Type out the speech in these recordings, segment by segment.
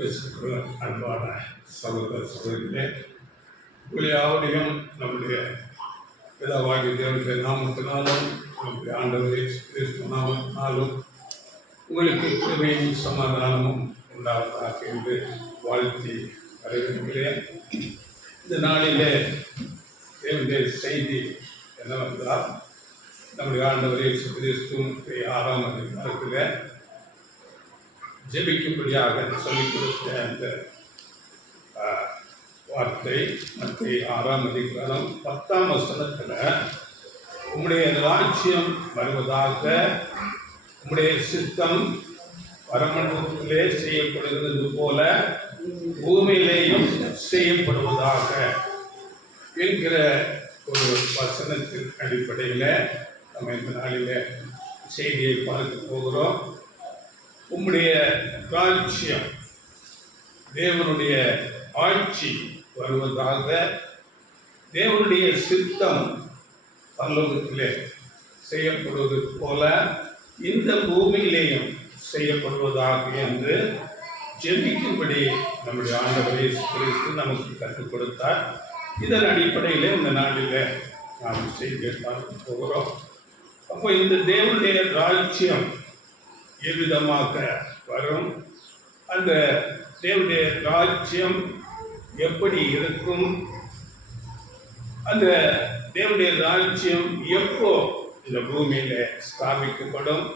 அன்பான சகோதர சகோதரிகளே, யாவரையும் நம்முடைய பிதாவாகிய தேவனுடைய நாமத்தினாலும் நம்முடைய ஆண்டவரே கிறிஸ்துவ நாமத்தினாலும் உங்களுக்கு கிருபையும் சமாதானமும் உண்டாவதாக என்று வாழ்த்தி வரவேற்கிறேன். இந்த நாளிலே தேவனுடைய செய்தி என்னவென்றால், நம்முடைய ஆண்டவரே கிறிஸ்துவ 6ஆம் அதிகாரத்தில் ஜெபிக்கும்படியாக சொல்லிக் கொடுத்த அந்த வார்த்தை மத்திய 6ஆம் அதிகாரம் 10ஆம் வசனத்தில், உம்முடைய ராஜ்யம் வருவதாக, உம்முடைய சித்தம் பரமண்டலத்திலே செய்யப்படுகிறது போல பூமியிலேயும் செய்யப்படுவதாக என்கிற ஒரு வசனத்தின் அடிப்படையில் நம்ம இந்த நாளில் செய்தியை பார்க்க போகிறோம். உம்முடைய ராஜ்யம், தேவனுடைய ஆட்சி வருவதாக, தேவனுடைய சித்தம் பரலோகத்திலே செய்யப்படுவது போல இந்த பூமியிலேயும் செய்யப்படுவதாக என்று ஜெபிக்கும்படி நம்முடைய ஆண்டவரே கிறிஸ்து நமக்கு கற்றுக் கொடுத்தார். இதன் அடிப்படையில் இந்த நாளில் நாம் செய்தியை பார்க்க போகிறோம். அப்போ இந்த தேவனுடைய ராஜ்யம் எவ்விதமாக வரும், அந்த தேவனுடைய ராஜ்யம் எப்படி இருக்கும், அந்த தேவனுடைய ராஜ்யம் எப்போ இந்த பூமியில ஸ்தாபிக்கப்படும்,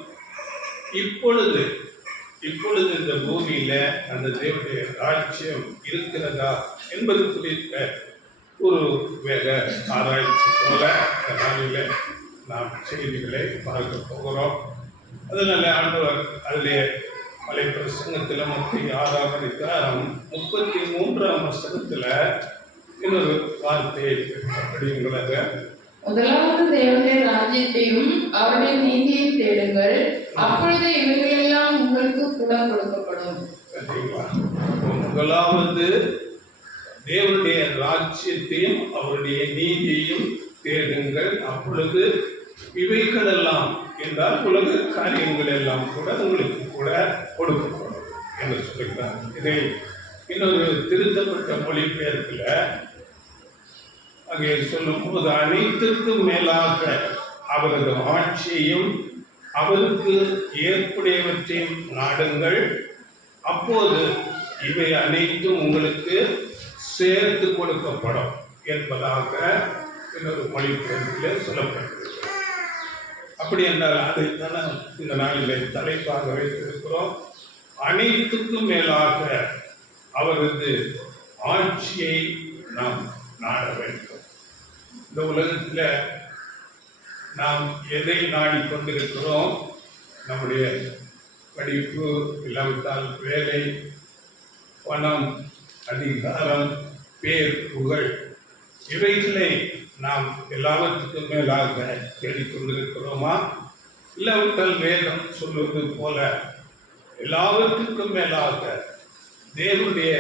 இப்பொழுது இந்த பூமியில அந்த தேவனுடைய ராஜ்யம் இருக்கிறதா என்பது குறித்த ஒரு வேத ஆராய்ச்சி போல நாளில் நாம் செய்திகளை பார்க்க போகிறோம். அதனால ஆண்டவர் அதிலே மலை பிரசங்கத்தில் மத்திய 6ஆம் அதிகாரம் 33ஆம் வசனத்தில் இன்னொரு வார்த்தையை படியுங்களாக. முதலாவது தேவனுடைய ராஜ்யத்தையும் அவருடைய நீதியையும் தேடுங்கள், அப்பொழுது இவைகளெல்லாம் உங்களுக்கு கூட கொடுக்கப்படும். முதலாவது தேவனுடைய ராஜ்யத்தையும் அவருடைய நீதியையும் தேடுங்கள், அப்பொழுது இவைகளெல்லாம் என்றால் உலக காரியங்கள் எல்லாம் கூட உங்களுக்கு கூட கொடுக்கப்படும் என்று சொல்லுகிறார். இதை இன்னொரு திருத்தப்பட்ட மொழிபெயர்ப்பில் அங்கே சொல்லும் போது, அனைத்திற்கும் மேலாக அவரது ஆட்சியையும் அவருக்கு ஏற்புடையவற்றையும் நாடுங்கள், அப்போது இவை அனைத்தும் உங்களுக்கு சேர்த்து கொடுக்கப்படும் என்பதாக இன்னொரு மொழிபெயர்ப்பில் சொல்லப்பட்டிருக்கிறது. அப்படி என்றால் அதை தானே இந்த நாளில் தலைப்பாக வைத்திருக்கிறோம். அனைத்துக்கும் மேலாக அவரது ஆட்சியை நாம் நாட வேண்டும். இந்த உலகத்தில் நாம் எதை நாடிக்கொண்டிருக்கிறோம்? நம்முடைய படிப்பு, இல்லாவிட்டால் வேலை, பணம், அதிகாரம், பேர், புகழ், இவைகளை நாம் எல்லாவற்றுக்கும் மேலாக தேடிக்கொண்டிருக்கிறோமா? இல்லாவிட்டால் வேதம் சொல்வது போல எல்லாவற்றுக்கும் மேலாக தேவனுடைய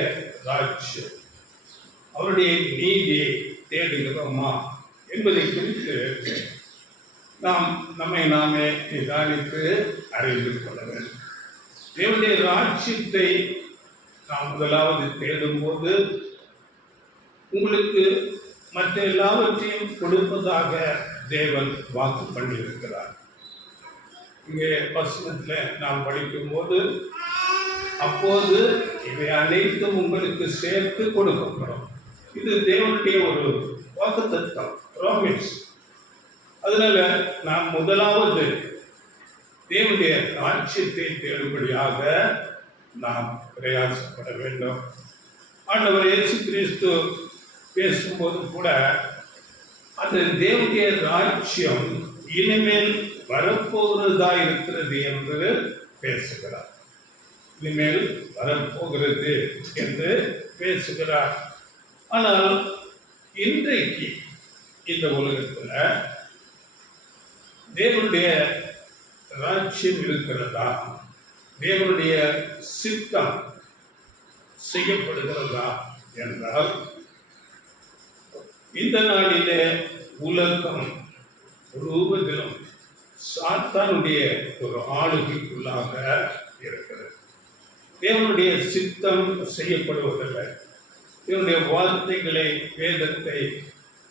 ராஜ்யம், அவருடைய நீதியை தேடுகிறோமா என்பதை குறித்து நாம் நாமே நிதானித்து அறிந்து கொள்ள வேண்டும். தேவனுடைய ராஜ்யத்தை நாம் முதலாவது தேடும்போது உங்களுக்கு மற்ற எல்லாவற்றையும் கொடுப்பதாக தேவன் வாக்கு பண்ணியிருக்கிறார். இங்கே வசனத்தில் நாம் படிக்கும்போது, அப்போது இவை அனைத்தும் உங்களுக்கு சேர்த்து கொடுக்கப்படும். இது தேவனுடைய ஒரு வாக்குத்தத்தம், ப்ராமிஸ். அதனால நாம் முதலாவது தேவனுடைய ராஜ்யத்தை தேடும்படியாக நாம் பிரயாசப்பட வேண்டும். ஆண்டவர் இயேசு கிறிஸ்து பேசும்போது கூட அந்த தேவனுடைய ராஜ்யம் இனிமேல் வரப்போகிறதா இருக்கிறது என்று பேசுகிறார். இனிமேல் வரப்போகிறது என்று பேசுகிறார். ஆனால் இன்றைக்கு இந்த உலகத்தில் தேவனுடைய ராஜ்யம் இருக்கிறதா, தேவனுடைய சித்தம் செய்யப்படுகிறதா என்றால், இந்த நாளிலே உலகம் முழுவதிலும் சாத்தானுடைய ஒரு ஆளுகைக்குள்ளாக இருக்கிறது. தேவனுடைய சித்தம் செய்யப்படுவதில்லை. தேவனுடைய வார்த்தைகளை, வேதத்தை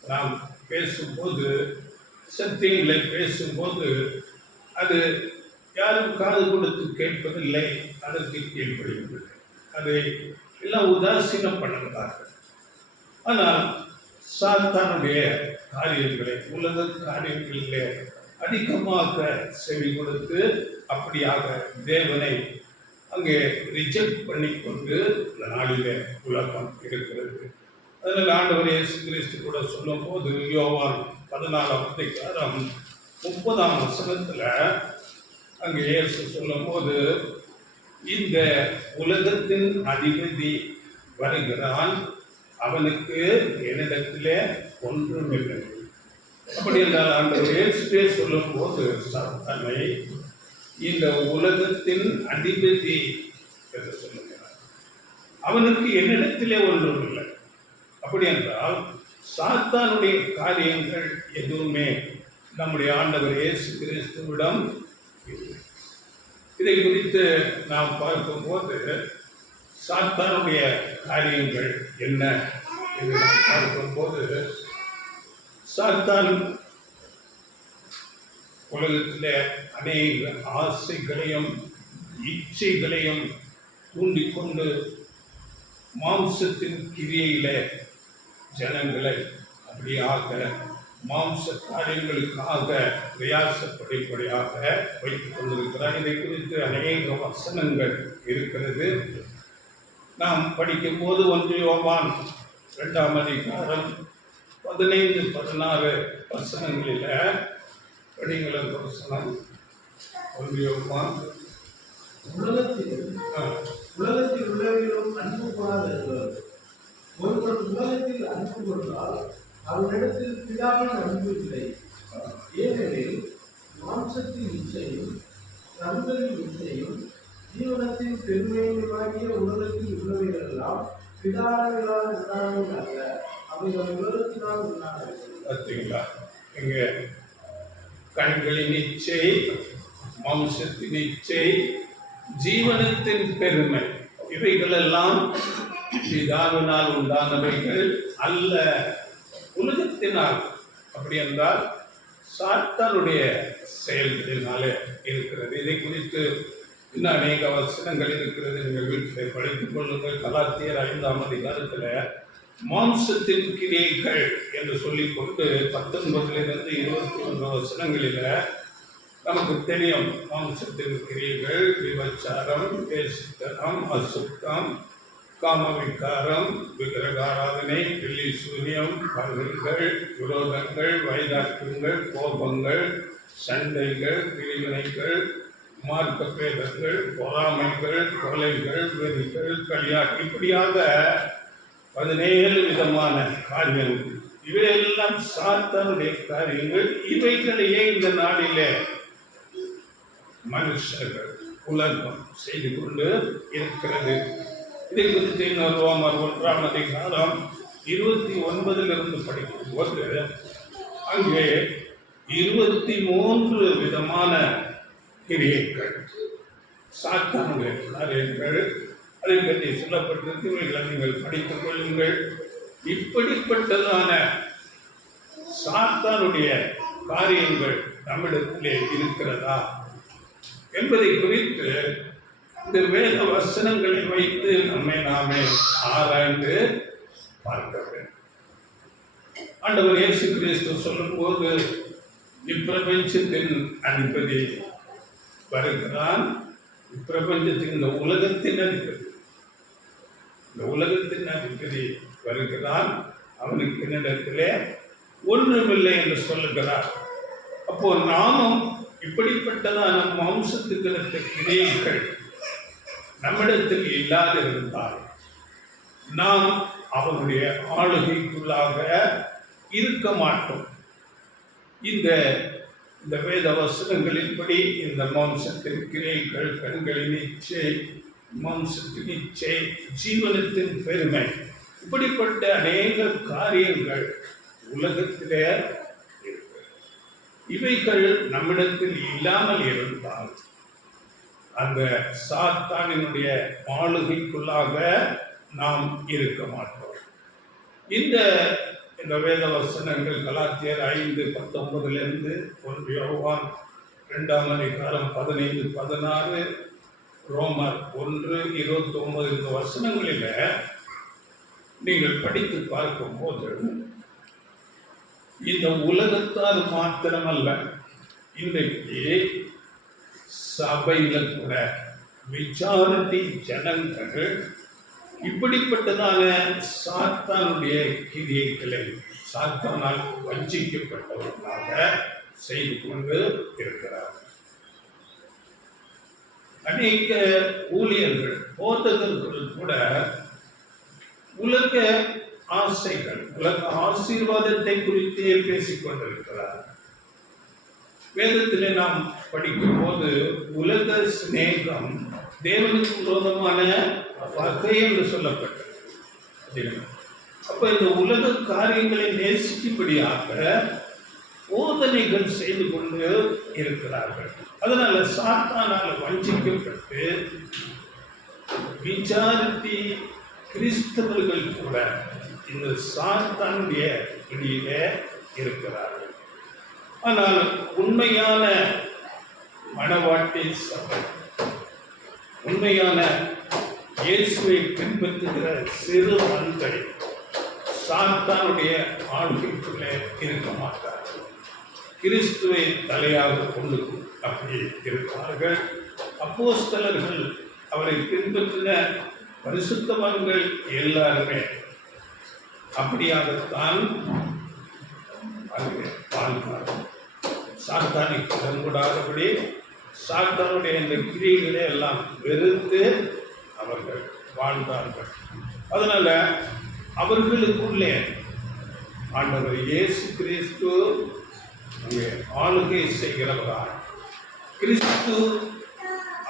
நாம் பேசும்போது, சத்தியங்களை பேசும்போது அது யாரும் காது கொடுத்து கேட்பதில்லை, அதற்கு கீழ்ப்படிவதில்லை. அதை எல்லாம் உதாசீனம் பண்ணுகிறார்கள். ஆனால் சாத்தானுடைய காரியங்களை, உலக காரியங்களிலே அதிகமாக செவி கொடுத்து அப்படியாக தேவனை அங்கே ரிஜெக்ட் பண்ணி கொண்டு இந்த நாளிலே உலகம் இருக்கிறது. அதனால் ஆண்டவர் இயேசு கிறிஸ்து கூட சொல்லும் போது யோவான் 14:30 அங்கே இயேசு சொல்லும் போது, இந்த உலகத்தின் அதிபதி வருகிறான், அவனுக்கு என்னிடத்திலே ஒன்றுமில்லை. அப்படி என்றால் ஆண்டவர் இயேசுவே சொல்லும் போது சாத்தானை இந்த உலகத்தின் அதிபதி என்று சொல்லுகிறார், அவனுக்கு என்னிடத்திலே ஒன்றுமில்லை. அப்படி என்றால் சாத்தானுடைய காரியங்கள் எதுவுமே நம்முடைய ஆண்டவர் இயேசு கிறிஸ்துவிடம் இல்லை. இதை குறித்து நாம் பார்க்கும்போது சாத்தானுடைய காரியங்கள் என்ன என்று நாம் பார்க்கும்போது, சாத்தான் உலகத்திலே அநேக ஆசைகளையும் இச்சைகளையும் தூண்டிக்கொண்டு மாம்சத்தின் கிரியையிலே ஜனங்களை அப்படியாக மாம்ச காரியங்களுக்காக பிரயாசப்படிப்படியாக வைத்துக் கொண்டிருக்கிறார். இதை குறித்து அநேக வசனங்கள் இருக்கிறது. நாம் படிக்கும் போது 1 யோவான் 2:15-16 வசனங்களில் படிங்கள வசனம். 1 யோவான் உலகத்தில் உள்ளவர்களும் அன்பு கூடாது. ஒருவர் உலகத்தில் அன்பு கொண்டால் அவரிடத்தில் பிதாவின் அன்பு இல்லை. ஏனெனில் மாம்சத்தின் இச்சையும், கண்களின் இச்சையும், ஜீவனத்தின் பெருமையுமாகிய உலகத்தில் உள்ளவைகள் எல்லாம் பிதாவினால் உண்டானவை அல்ல, அவைகள் உலகத்தினால் உண்டானவை. பார்த்தீங்களா? இங்கே கண்களின் இச்சை, மாம்சத்தின் இச்சை, ஜீவனத்தின் பெருமை, இவைகளெல்லாம் பிதாவினால் உண்டானவைகள் அல்ல, உலகத்தினால். அப்படி என்றால் சாத்தானுடைய செயல்களினாலே இருக்கிறது. இதை குறித்து இன்னும் அநேக வசனங்கள் இருக்கிறது. நீங்கள் வீட்டில் படித்துக் கொள்ளுங்கள். கலாத்தியர் 5:10 மாம்சத்தின் கிரியைகள் என்று சொல்லிக்கொண்டு 19-21 வசனங்களில் நமக்கு தெரியும். மாம்சத்தின் கிரியைகள் விபச்சாரம், வேசித்தனம், அசுத்தம், காமவிகாரம், விக்கிரகாராதனை, வெள்ளி சூரியம், பகல்கள், விரோதங்கள், வைராக்கியங்கள், கோபங்கள், சண்டைகள், பிரிவினைகள், மார்க்கப்பேதங்கள், பொறாமைகள், கொலைகள், வெறிகள், களியாட்டு, இப்படியாக 17 விதமான காரியங்கள். இவையெல்லாம் சாத்தானுடைய காரியங்கள். இவைகளையே இந்த நாளிலே மனுஷர்கள், உலகம் செய்து கொண்டு இருக்கிறது. இதை குறித்து ரோமர் 1:29 படிக்கும் போது அங்கே 23 விதமான கிரியைகள், சாத்தானுடைய காரியங்கள், அதை பற்றி சொல்லப்பட்டிருக்கு. இவைகளை நீங்கள் படித்துக் கொள்ளுங்கள். இப்படிப்பட்டதான சாத்தானுடைய காரியங்கள் நம்மிடத்திலே இருக்கிறதா என்பதை குறித்து இந்த வேத வசனங்களை வைத்து நம்மை நாமே ஆராய்ந்து பார்க்க வேண்டும். ஆண்டவர் இயேசு கிறிஸ்து சொல்லும் போது, இப்பிரபஞ்சத்தின் அதிபதி வருகிறான், இப்பிரபஞ்சத்தின் இந்த உலகத்தின் அதிபதி, இந்த உலகத்தின் அதிபதி வருகிறான், அவனுக்கு என்னிடத்திலே ஒன்றுமில்லை என்று சொல்லுகிறார். அப்போ நாமும் இப்படிப்பட்டதான மாம்சத்துக்கு கிரியைகள் நம்மிடத்தில் இல்லாதிருந்தால் நாம் அவனுடைய ஆளுகைக்குள்ளாக இருக்க மாட்டோம். இந்த வேத வசனங்களின்படி இந்த மாம்சத்தின் கிரியைகள், கண்களின் இச்சை, மாம்சத்தின் இச்சை, ஜீவனத்தின் பெருமை, இப்படிப்பட்ட அநேக காரியங்கள் உலகத்திலே இருக்கு. இவைகள் நம்மிடத்தில் இல்லாமல் இருந்தால் அந்த சாத்தானினுடைய ஆளுகைக்குள்ளாக நாம் இருக்க மாட்டோம். இந்த வேத வசனங்கள் கலாத்தியர் 5:19 1 யோவான் 2:15-16 ரோமர் 1:29 இந்த வசனங்களில் நீங்கள் படித்து பார்க்கும்போது இந்த உலகத்தார் மாத்திரமல்ல, இன்றைக்கு சபையில கூட மெஜாரிட்டி ஜனங்கள் இப்படிப்பட்டதான சாத்தானுடைய கிரியைகளை சாத்தானால் வஞ்சிக்கப்பட்டவர்களாக செய்து கொண்டு இருக்கிறார்கள். அநேக ஊழியர்கள் போதகர்கள் கூட உலக ஆசைகள், உலக ஆசீர்வாதத்தை குறித்தே பேசிக் கொண்டிருக்கிறார். வேதத்திலே நாம் படிக்கும் போது உலக சிநேகம் தேவனுக்கு விரோதமான வகை என்று சொல்லப்பட்டது. அப்ப இந்த உலக காரியங்களை நேசிக்கும்படியாக போதனைகள் செய்து கொண்டு இருக்கிறார்கள். அதனால சாத்தானால் வஞ்சிக்கப்பட்டு மெஜாரிட்டி கிறிஸ்தவர்கள் கூட இந்த சாத்தானுடைய பிடியிலே இருக்கிறார்கள். ஆனால் உண்மையான மனவாட்டி சபை, உண்மையான இயேசுவை பின்பற்றுகிற சிறு மந்தை சாத்தானுடைய ஆளுகைக்குள்ளே இருக்க மாட்டார்கள். கிறிஸ்துவை தலையாக கொண்டு அப்படி இருப்பார்கள். அப்போஸ்தலர்கள் அவரை பின்பற்றின பரிசுத்தவான்கள் எல்லாருமே அப்படியாகத்தான் வாழ்ந்தார்கள். சாத்தானுக்கு இடங்கூடாதபடி சாத்தானுடைய இந்த கிரியைகளை எல்லாம் வெறுத்து அவர்கள் வாழ்ந்தார்கள். அதனால அவர்களுக்குள்ளே ஆண்டவர் இயேசு கிறிஸ்து ஆளுகை செய்கிறவராக, கிறிஸ்து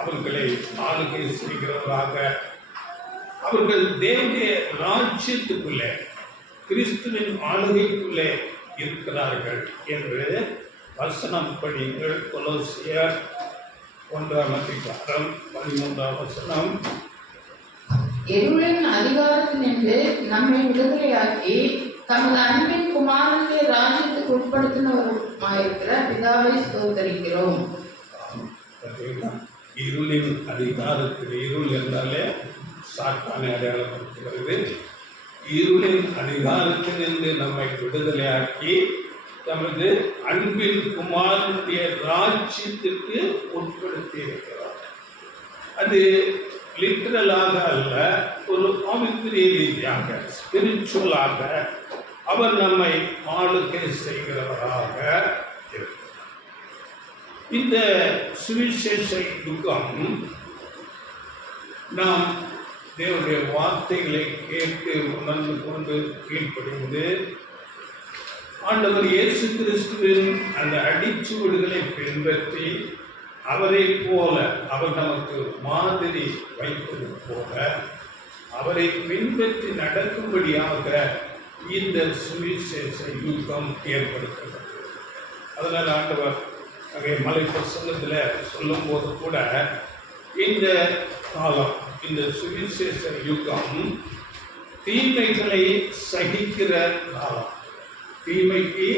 அவர்களை ஆளுகை செய்கிறவராக, அவர்கள் தேவனுடைய ராஜ்யத்துக்குள்ளே கிறிஸ்துவின் ஆளுகைக்குள்ளே இருக்கிறார்கள் என்று வசனம் படிங்கள். கொலோசியர் 1:13 இருளின் அதிகாரத்தினின்று நம்மை விடுதலையாக்கி தமது அன்பின் குமாரனுடைய ராஜ்யத்துக்கு உட்படுத்தினவருமாயிருக்கிற பிதாவை ஸ்தோத்தரிக்கிறோம். இருளின் அதிகாரத்தில், இருள் என்றாலே சாத்தானை அடையாளப்படுத்துகிறது. இருளின் அதிகாரத்திலிருந்து நம்மை விடுதலையாக்கி தமது அன்பின் குமாரனுடைய ராஜ்யத்திற்கு உட்படுத்தி இருக்கிறார். அது லிட்டரலாக அல்ல, ஒரு ஆவிக்குரிய ரீதியாக, ஸ்பிரிச்சுவலாக அவர் நம்மை ஆளுகை செய்கிறவராக இருக்கிறார். இந்த சுவிசேஷ யுகம் நாம் தேவனுடைய வார்த்தைகளை கேட்டு உணர்ந்து கொண்டு கீழ்ப்படிந்து ஆண்டவர் இயேசு கிறிஸ்துவின் அந்த அடிச்சுவடுகளை பின்பற்றி அவரை போல, அவர் நமக்கு மாதிரி வைப்பது போல அவரை பின்பற்றி நடக்கும்படியாக இந்த சுவிசேஷ யுகம் ஏற்படுத்தப்பட்டது. அதனால் ஆண்டவர் அங்கே மலை பிரசங்கத்தில் சொல்லும் போது கூட இந்த காலம், இந்த சுவிசேஷ யுகம் தீமைகளை சகிக்கிற காலம். தீமைக்கு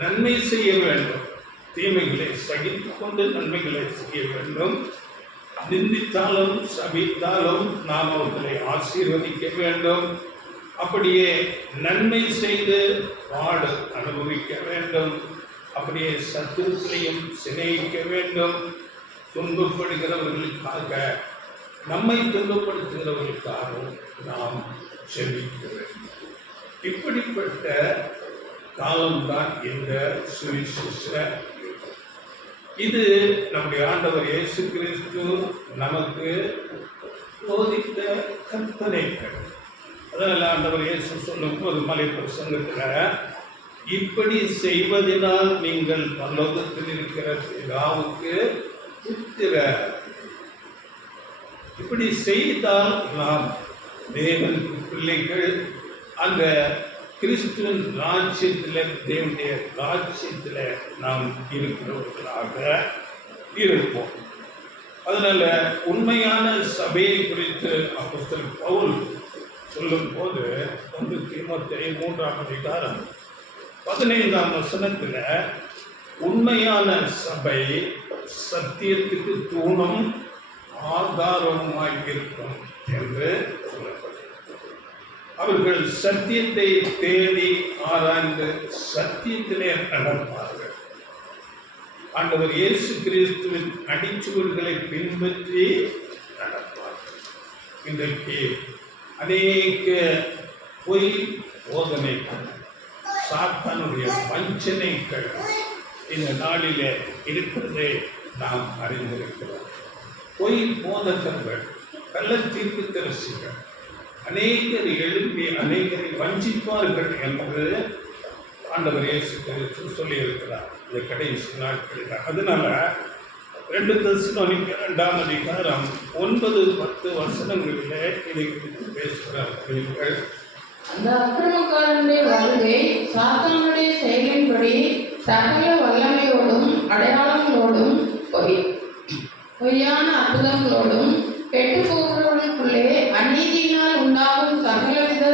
நன்மை செய்ய வேண்டும், தீமைகளை சகித்துக் கொண்டு நன்மைகளை செய்ய வேண்டும். நிந்தித்தாலும் சபித்தாலும் நாம் அவர்களை ஆசீர்வதிக்க வேண்டும். அப்படியே நன்மை செய்து பாடு அனுபவிக்க வேண்டும். அப்படியே சத்துருக்களையும் சிநேகிக்க வேண்டும். துன்பப்படுகிறவர்களுக்காக, நம்மை துன்பப்படுத்துகிறவர்களுக்காகவும் நாம் ஜெபிக்க வேண்டும். இப்படிப்பட்ட காலம்தான் இந்த சுவிசேஷ. இது நம்முடைய ஆண்டவர் இயேசு கிறிஸ்து நமக்கு போதித்த கற்பனைகள். அதனால் ஆண்டவர் இயேசு சொல்லும் போது மலை பிரசங்கத்தில், இப்படி செய்வதனால் நீங்கள் பரலோகத்தில் இருக்கிற பிதாவுக்கு புத்திரர். இப்படி செய்தால் நாம் தேவனுக்கு பிள்ளைகள், அந்த கிறிஸ்துவின் ராஜ்யத்தில், தேவனுடைய ராஜ்யத்தில் நாம் இருக்கிறவர்களாக இருப்போம். அதனால உண்மையான சபையை குறித்து அப்போஸ்தலன் பவுல் சொல்லும்போது 1 தீமோத்தேயு 3ஆம் அதிகாரம் 15ஆம் வசனத்தில் உண்மையான சபை சத்தியத்துக்கு தூணும் ஆதாரமாய் இருக்கும் என்று சொல்லப்பட்டது. அவர்கள் சத்தியத்தை தேடி ஆராய்ந்து சத்தியத்திலே நடப்பார்கள். ஆண்டவர் இயேசு கிறிஸ்துவின் அடிச்சுவடுகளை பின்பற்றி நடப்பார்கள். இன்றைக்கு அநேக பொய் போதனைகள், சாத்தானுடைய வஞ்சனைகள் இந்த நாளிலே இருப்பதை நாம் அறிந்திருக்கிறோம். பொய் போதகர்கள், கள்ள தீர்க்கதரிசிகள் அநேகர் எழுப்பி அநேகரை வஞ்சிப்பார்கள் என்று ஆண்டவர் இயேசு கிறிஸ்து சொல்லியிருக்கிறார் இந்த கடைசி நாட்களில். அதனால 2 தெசலோனிக்கர் 2ஆம் அதிகாரம் 9-10 வசனங்களிலே இதை குறித்து பேசுகிறார்கள். அந்த அக்கிரமக்காரனுடைய வருகை சாத்தானுடைய செயலின்படி சகல வல்லமையோடும் அடையாளங்களோடும் பொய்யான அற்புதங்களோடும் கெட்டு போகிறவர்களுக்குள்ளே அநீதியினால் உண்டாகும் சகலவித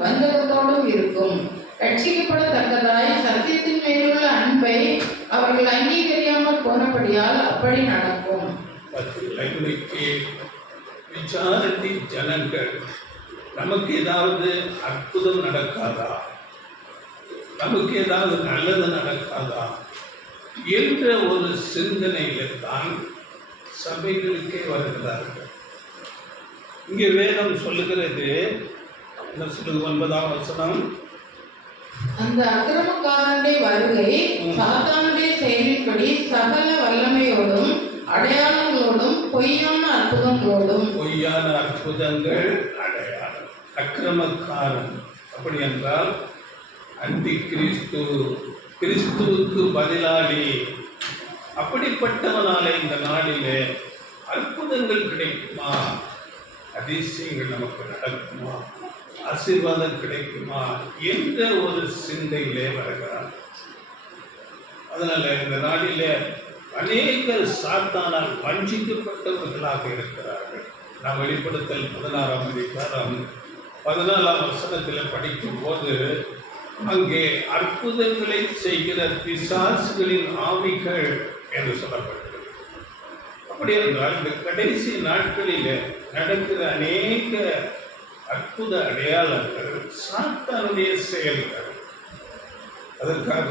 வஞ்சகத்தோடும் இருக்கும். ரட்சிக்கப்படத்தக்கதாய் சத்தியத்தின் மேலுள்ள அன்பை அவர்கள் அங்கீகரியாமல் போனபடியால் அப்படி நடக்கும். விசாரணை ஜனங்கள், நமக்கு ஏதாவது அற்புதம் நடக்காதா, நமக்கு ஏதாவது நல்லது நடக்காதா என்ற ஒரு சிந்தனையில் தான் சபைகளுக்கே வருகிறார்கள். இங்கே வேதம் சொல்லுகிறது, என்ன சொல்லுது 9ஆம் வசனம், அந்த அக்கிரமக்காரனுடைய வருகை சாத்தானுடைய செயலின்படி சகல வல்லமையோடும் அடையாளங்களோடும் பொய்யான அற்புதங்களோடும். பொய்யான அற்புதங்கள், அடையாளம். அக்கிரமக்காரன் அப்படி என்றால் அந்தி கிறிஸ்து, கிறிஸ்துவுக்கு பதிலாளி. அப்படிப்பட்டவனால இந்த நாளிலே அற்புதங்கள் கிடைக்குமா, அதிசயங்கள் நமக்கு நடக்குமா, ஆசீர்வாதம் கிடைக்குமா என்ற ஒரு சிந்தையிலே வருகிறார். அதனால இந்த நாளிலே அநேகர் சாத்தானால் வஞ்சிக்கப்பட்டவர்களாக இருக்கிறார்கள். நாம் வெளிப்படுத்தல் 16ஆம் அதிகாரம் 14ஆம் வசனத்தில் படிக்கும் போது அங்கே அற்புதங்களை செய்கிற பிசாசுகளின் ஆவிகள் என்று சொல்லப்பட்டது. அப்படி என்றால் இந்த கடைசி நாட்களில் நடக்கிற அநேக அற்புத அடையாளங்கள் சாத்தானுடைய செயல்கள். அதற்காக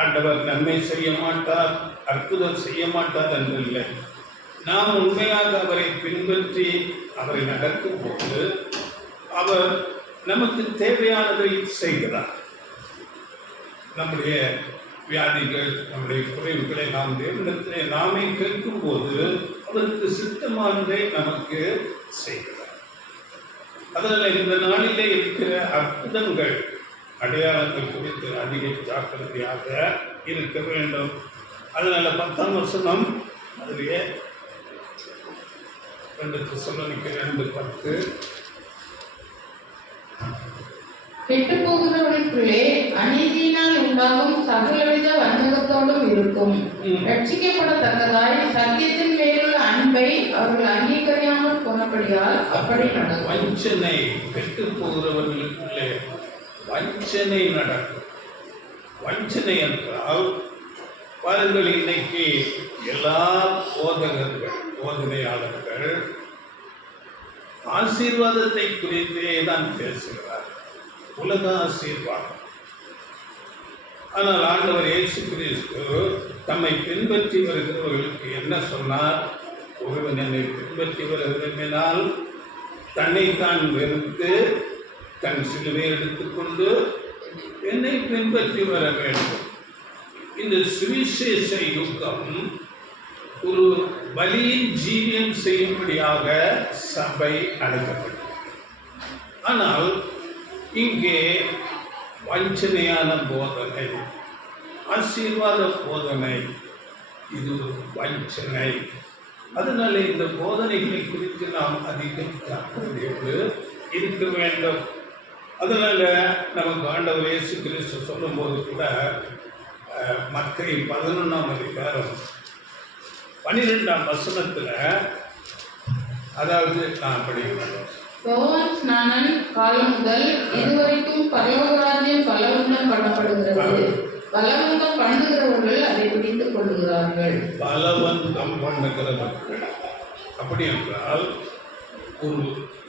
ஆண்டவர் நன்மை செய்ய மாட்டார், அற்புதம் செய்ய மாட்டார் என்றில்லை. நாம் உண்மையாக அவரை பின்பற்றி அவரை நடக்கும் போது அவர் நமக்கு தேவையானதை செய்கிறார். நம்முடைய வியாதிகள், நம்முடைய குறைவுகளை நாம் தேவனிடத்திலே நாமே கேட்கும் போது அவருக்கு சித்தமானதை நமக்கு செய்கிறார். அதனால் இந்த நாளிலே இருக்கிற அற்புதங்கள், அடையாளங்கள் குறித்து அதிக ஜாக்கிரதையாக இருக்க வேண்டும். அதனால 10ஆம் வசனம் அதிலே 2 தெசலோனிக்கர் 2:10, கெட்டு போகிறவர்களுக்குள்ளே அநீதியினால் உண்டாகும் சகலவித வஞ்சகத்தோடும் இருக்கும். ரட்சிக்கப்படத்தக்கதாய் சத்தியத்தின் மேலுள்ள அன்பை அவர்கள் அங்கீகரியாமல் போனபடியால் அப்படி நடக்கும். வஞ்சனை, கெட்டு போகிறவர்களுக்குள்ளே வஞ்சனை நடக்கும். வஞ்சனை என்றால் பாருங்கள், இன்னைக்கு எல்லா போதகர்கள், போதனையாளர்கள் ஆசீர்வாதத்தை குறித்தே தான் பேசுகிறார், உலக ஆசீர்வாதம். ஆனால் ஆண்டவர் இயேசு கிறிஸ்து தம்மை பின்பற்றி வருகிறவர்களுக்கு என்ன சொன்னார்? ஒருவன் என்னை பின்பற்றி வர விரும்பினால் தன்னைத்தான் வெறுத்து தன் சிலுவை எடுத்துக்கொண்டு என்னை பின்பற்றி வர வேண்டும். இந்த சுவிசேஷ யுகம் ஒரு பலியின் ஜீவியம் செய்யும்படியாக சபை அழைக்கப்பட்டது. ஆனால் இங்கே வஞ்சனையான போதனை, ஆசீர்வாத போதனை, இது வஞ்சனை. அதனால இந்த போதனைகளை குறித்து நாம் அதிகம் ஜாக்கிரதையோடு இருக்க வேண்டும். அதனால நமக்கு ஆண்டவர் இயேசு கிறிஸ்து சொல்லும்போது கூட மத்தேயு 11ஆம் அதிகாரம் 12ஆம் வசனத்துல, அதாவது நான் படிக்கிறேன். யோவான் ஸ்நானன் காலம் முதல் இதுவரைக்கும் பரலோகராஜ்யம் பலவந்தம் பண்ணப்படுகிறது. பலவந்தம் பண்ணுகிறவர்கள் அதை பிடித்துக் கொள்ளுகிறார்கள். பலவந்தம் பண்ணுகிறவர்கள் அப்படி என்றால் ஒரு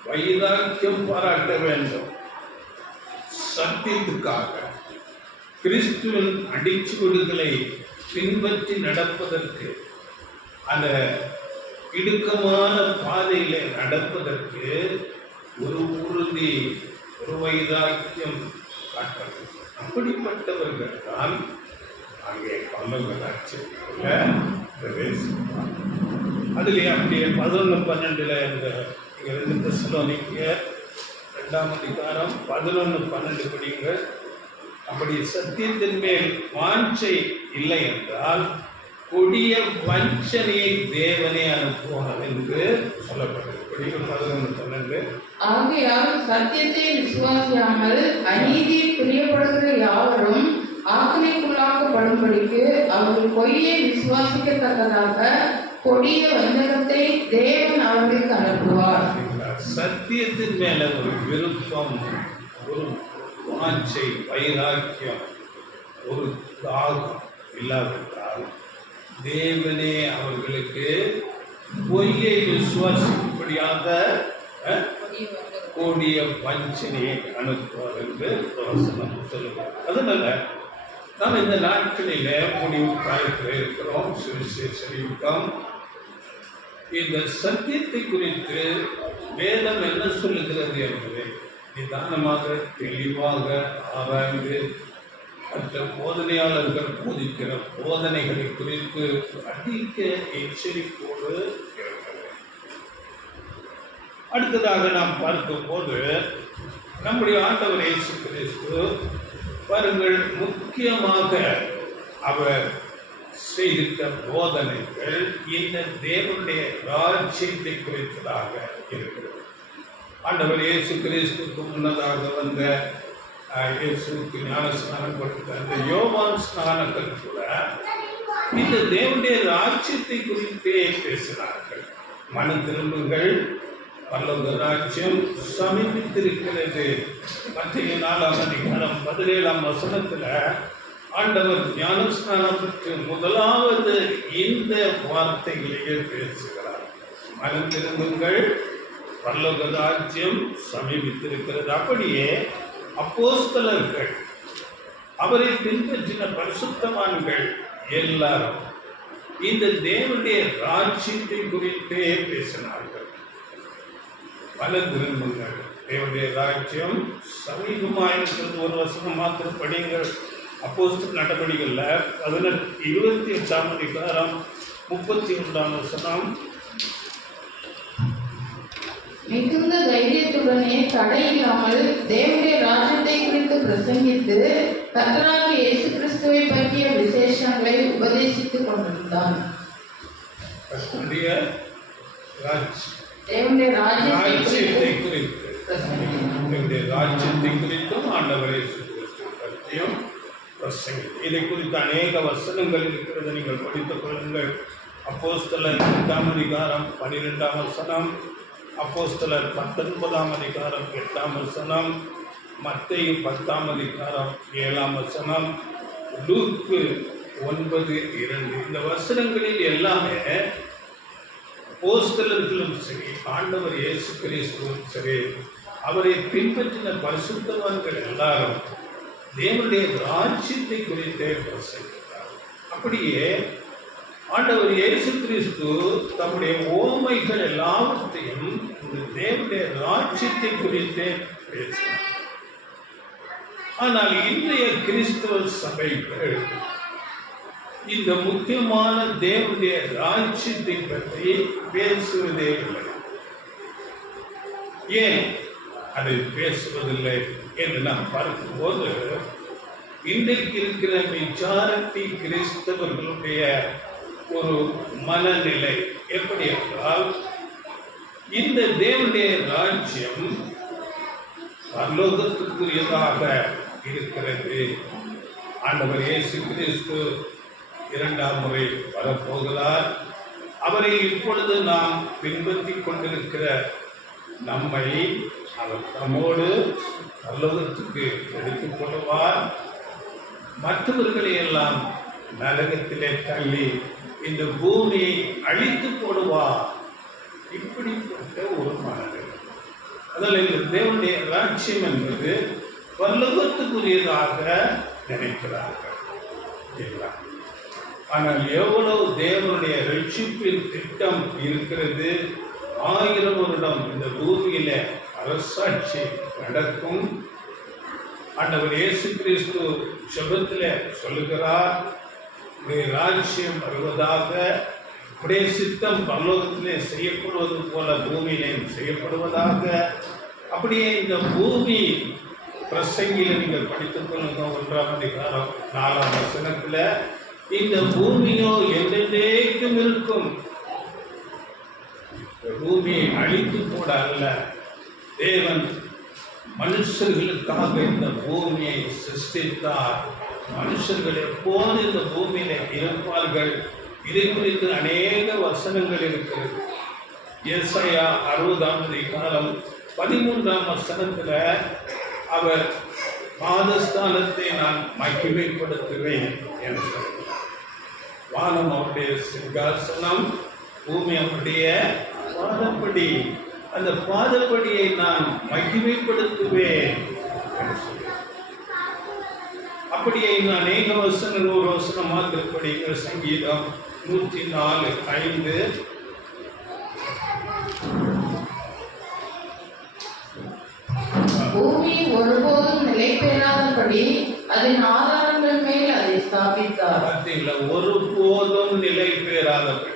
வைராக்கியம் பாராட்ட வேண்டும். சத்தியத்துக்காக கிறிஸ்துவின் அடிச்சுவடுகளை பின்பற்றி நடப்பதற்கு, அந்த இடுக்கமான பாதையில நடப்பதற்கு ஒரு உறுதி, ஒரு வைராக்கியம் காட்டணும். அப்படிப்பட்டவர்கள் தான் அங்கே பல்லவராட்சிக்குள்ள பிரவேசிப்பார். அதுலேயே அப்படியே 11-12 இந்த 2 தெசலோனிக்கேயர் 2ஆம் அதிகாரம் 11-12 படிங்க. அப்படி சத்தியத்தின் மேல் வாஞ்சை இல்லை என்றால் கொடிய வஞ்சனையை தேவனே அனுப்புவார் என்று சொல்லப்பட்டது. படிங்க 11-12. ஆகையால் சத்தியத்தை விசுவாசியாமல் அநீதியை பிரியப்படுகிற யாவரும் ஆக்கினைக்குள்ளாக்கப்படும்படிக்கு அவர்கள் பொய்யை விசுவாசிக்கத்தக்கதாக கொடிய வஞ்சகத்தை தேவன் அவர்களுக்கு அனுப்புவார். சத்தியத்தின் மேல ஒரு விருப்பம், ஒரு வாஞ்சை, வைராக்கியம், ஒரு தாகம் இல்லாவிட்டால் தேவனே அவர்களுக்கு பொய்யை விசுவாசிக்கும்படியாக கூடிய வஞ்சனையை அனுப்புவார் என்று சொல்லுவார். அதனால நாம் இந்த நாட்களில முடிவு காலத்தில் இருக்கிறோம். சுவிசேஷ யுகம். இந்த சத்தியத்தை குறித்து வேதம் என்ன சொல்லுகிறது என்பதை நிதானமாக தெளிவாக ஆராய்ந்து மற்ற போதனையாளர்கள் போதிக்கிற போதனைகளை குறித்து அதிக எச்சரிப்போடு இருக்கிறது. அடுத்ததாக நாம் பார்க்கும்போது நம்முடைய ஆண்டவர் இயேசு கிறிஸ்து பாருங்கள், முக்கியமாக அவர் செய்திருக்க போதனைகள் இந்த தேவனுடைய ராஜ்யத்தை குறித்ததாக இருக்கிறது. ஆண்டவர் இயேசு கிறிஸ்துக்கு முன்னதாக வந்த இயேசுக்கு ஞானஸ்நானம் கொடுத்த அந்த யோவான் ஸ்நானங்கள் கூட இந்த தேவனுடைய ராஜ்யத்தை குறித்தே பேசினார்கள். மனம் திரும்புங்கள், பரலோக ராஜ்யம் சமீபித்திருக்கிறது. மத்திய 4ஆம் அதிகாரம் 17ஆம் வசனத்துல ஆண்டவர் ஞானஸ்நானத்துக்கு முதலாவது இந்த வார்த்தைகளையே பேசுகிறார். மனம் திரும்புங்கள், பரலோக ராஜ்யம் சமீபித்திருக்கிறது. அப்படியே அப்போஸ்தலர்கள், அவரை பின்பற்றின பரிசுத்தவான்கள் எல்லாரும் இந்த தேவனுடைய ராஜ்யத்தை குறித்தே பேசினார்கள். மனம் திரும்புங்கள், தேவனுடைய ராஜ்யம் சமீபமாயிருக்கிறது. ஒரு வசனம் மாத்திரம் படிங்கள். அப்போஸ்தலர் நடபடிகள்ல 28ஆம் அதிகாரம் 31ஆம் வசனம். மிகுந்த தைரியத்துடனே தடையில்லாமல் தேவனுடைய ராஜ்யத்தை குறித்து பிரசங்கித்து கர்த்தராகிய இயேசு கிறிஸ்துவை பற்றிய விசேஷங்களை உபதேசித்துக் கொண்டிருந்தான். தேவனுடைய ராஜ்யத்தை குறித்தும் ஆண்டவர் இயேசு கிறிஸ்துவை பற்றியும் பிரசங்கித்தார். இதை குறித்து அநேக வசனங்கள் இருக்கிறது, நீங்கள் படித்துக் கொள்ளுங்கள். அப்போஸ்தலர் 8ஆம் அதிகாரம் 12ஆம் வசனம், அப்போஸ்தலர் 19ஆம் அதிகாரம் 8ஆம் வசனம், மத்தேயு 10ஆம் அதிகாரம் 7ஆம் வசனம், லூக்கு 9:2. இந்த வசனங்களில் எல்லாமே அப்போஸ்தலர்களும் சரி, ஆண்டவர் இயேசு கிறிஸ்துவும் சரி, அவரை பின்பற்றின பரிசுத்தவான்கள் எல்லாரும் தேவனுடைய ராஜ்யத்தை குறித்தே பிரசங்கித்தார். அப்படியே ஆண்டவர் இயேசு கிறிஸ்து தம்முடைய ஓமைகள் எல்லாவற்றையும் இந்த தேவனுடைய ராஜ்யத்தை குறித்தே பேசினார். ஆனால் இன்றைய கிறிஸ்தவ சபைகள் இந்த முக்கியமான தேவனுடைய ராஜ்யத்தை பற்றி பேசுவதே இல்லை. ஏன் அதை பேசுவதில்லை என்று நாம் பார்க்கும்போது, இன்றைக்கு இருக்கிற மெஜாரிட்டி கிறிஸ்தவர்களுடைய ஒரு மனநிலை எப்படி என்றால், இந்த தேவனுடைய ராஜ்யம் பரலோகத்துக்குரியதாக இருக்கிறது. ஆண்டவர் இயேசு கிறிஸ்து 2ஆம் முறை வரப்போகிறார். அவரை இப்பொழுது நாம் பின்பற்றி கொண்டிருக்கிற நம்மை அவர் நம்மோடு பரலோகத்துக்கு எடுத்துக் கொள்வார். மற்றவர்களை எல்லாம் நரகத்திலே தள்ளி இந்த பூமியை அழித்து போடுவார். இப்படிப்பட்ட ஒரு மனது. அதில் இந்த தேவனுடைய ராட்சியம் என்பது பரலோகத்துக்குரியதாக நினைக்கிறார்கள். ஆனால் எவ்வளவு தேவனுடைய ரட்சிப்பின் திட்டம் இருக்கிறது. 1000 வருடம் இந்த பூமியில அரசாட்சி நடக்கும். ஆண்டவர் இயேசு கிறிஸ்து ஜெபத்திலே சொல்லுகிறார், உடைய ராஜ்யம் வருவதாக, உடைய சித்தம் பரலோகத்திலே செய்யப்படுவது போல பூமியிலே செய்யப்படுவதாக. அப்படியே இந்த பூமி பிரசங்கில நீங்கள் படித்துக் கொள்ளுங்க. 1ஆம் அதிகாரம் 4ஆம் வசனத்தில், இந்த பூமியோ என்றென்றைக்கும் இருக்கும். பூமியை அழித்து போட அல்ல, தேவன் மனுஷர்களுக்காக இந்த பூமியை சிருஷ்டித்தார். மனுஷர்கள் எப்போது இந்த பூமியில இருப்பார்கள், இதை குறித்து அநேக வசனங்கள் இருக்கிறது. ஏசாயா 60ஆம் அதிகாரம் 13ஆம் வசனத்துல அவர் பாதஸ்தானத்தை நான் மகிமைப்படுத்துவேன் என்று சொல்கிறார். வானம் அவருடைய சிங்காசனம், பூமி அவருடைய பாதப்படி, அந்த பாதப்படியை நான் மகிமைப்படுத்துவேன் என்று சொல்கிறார். அப்படியே இன்னும் அநேக வசனங்கள், ஒரு வசனம் மாத்திரப்படிங்கிற சங்கீதம் 104:5, பூமி ஒருபோதும் நிலை பெறாதபடி அதன் ஆதாரங்கள் மேல் அதை ஸ்தாபித்தார். பார்த்தீங்களா, ஒருபோதும் நிலை பெறாதபடி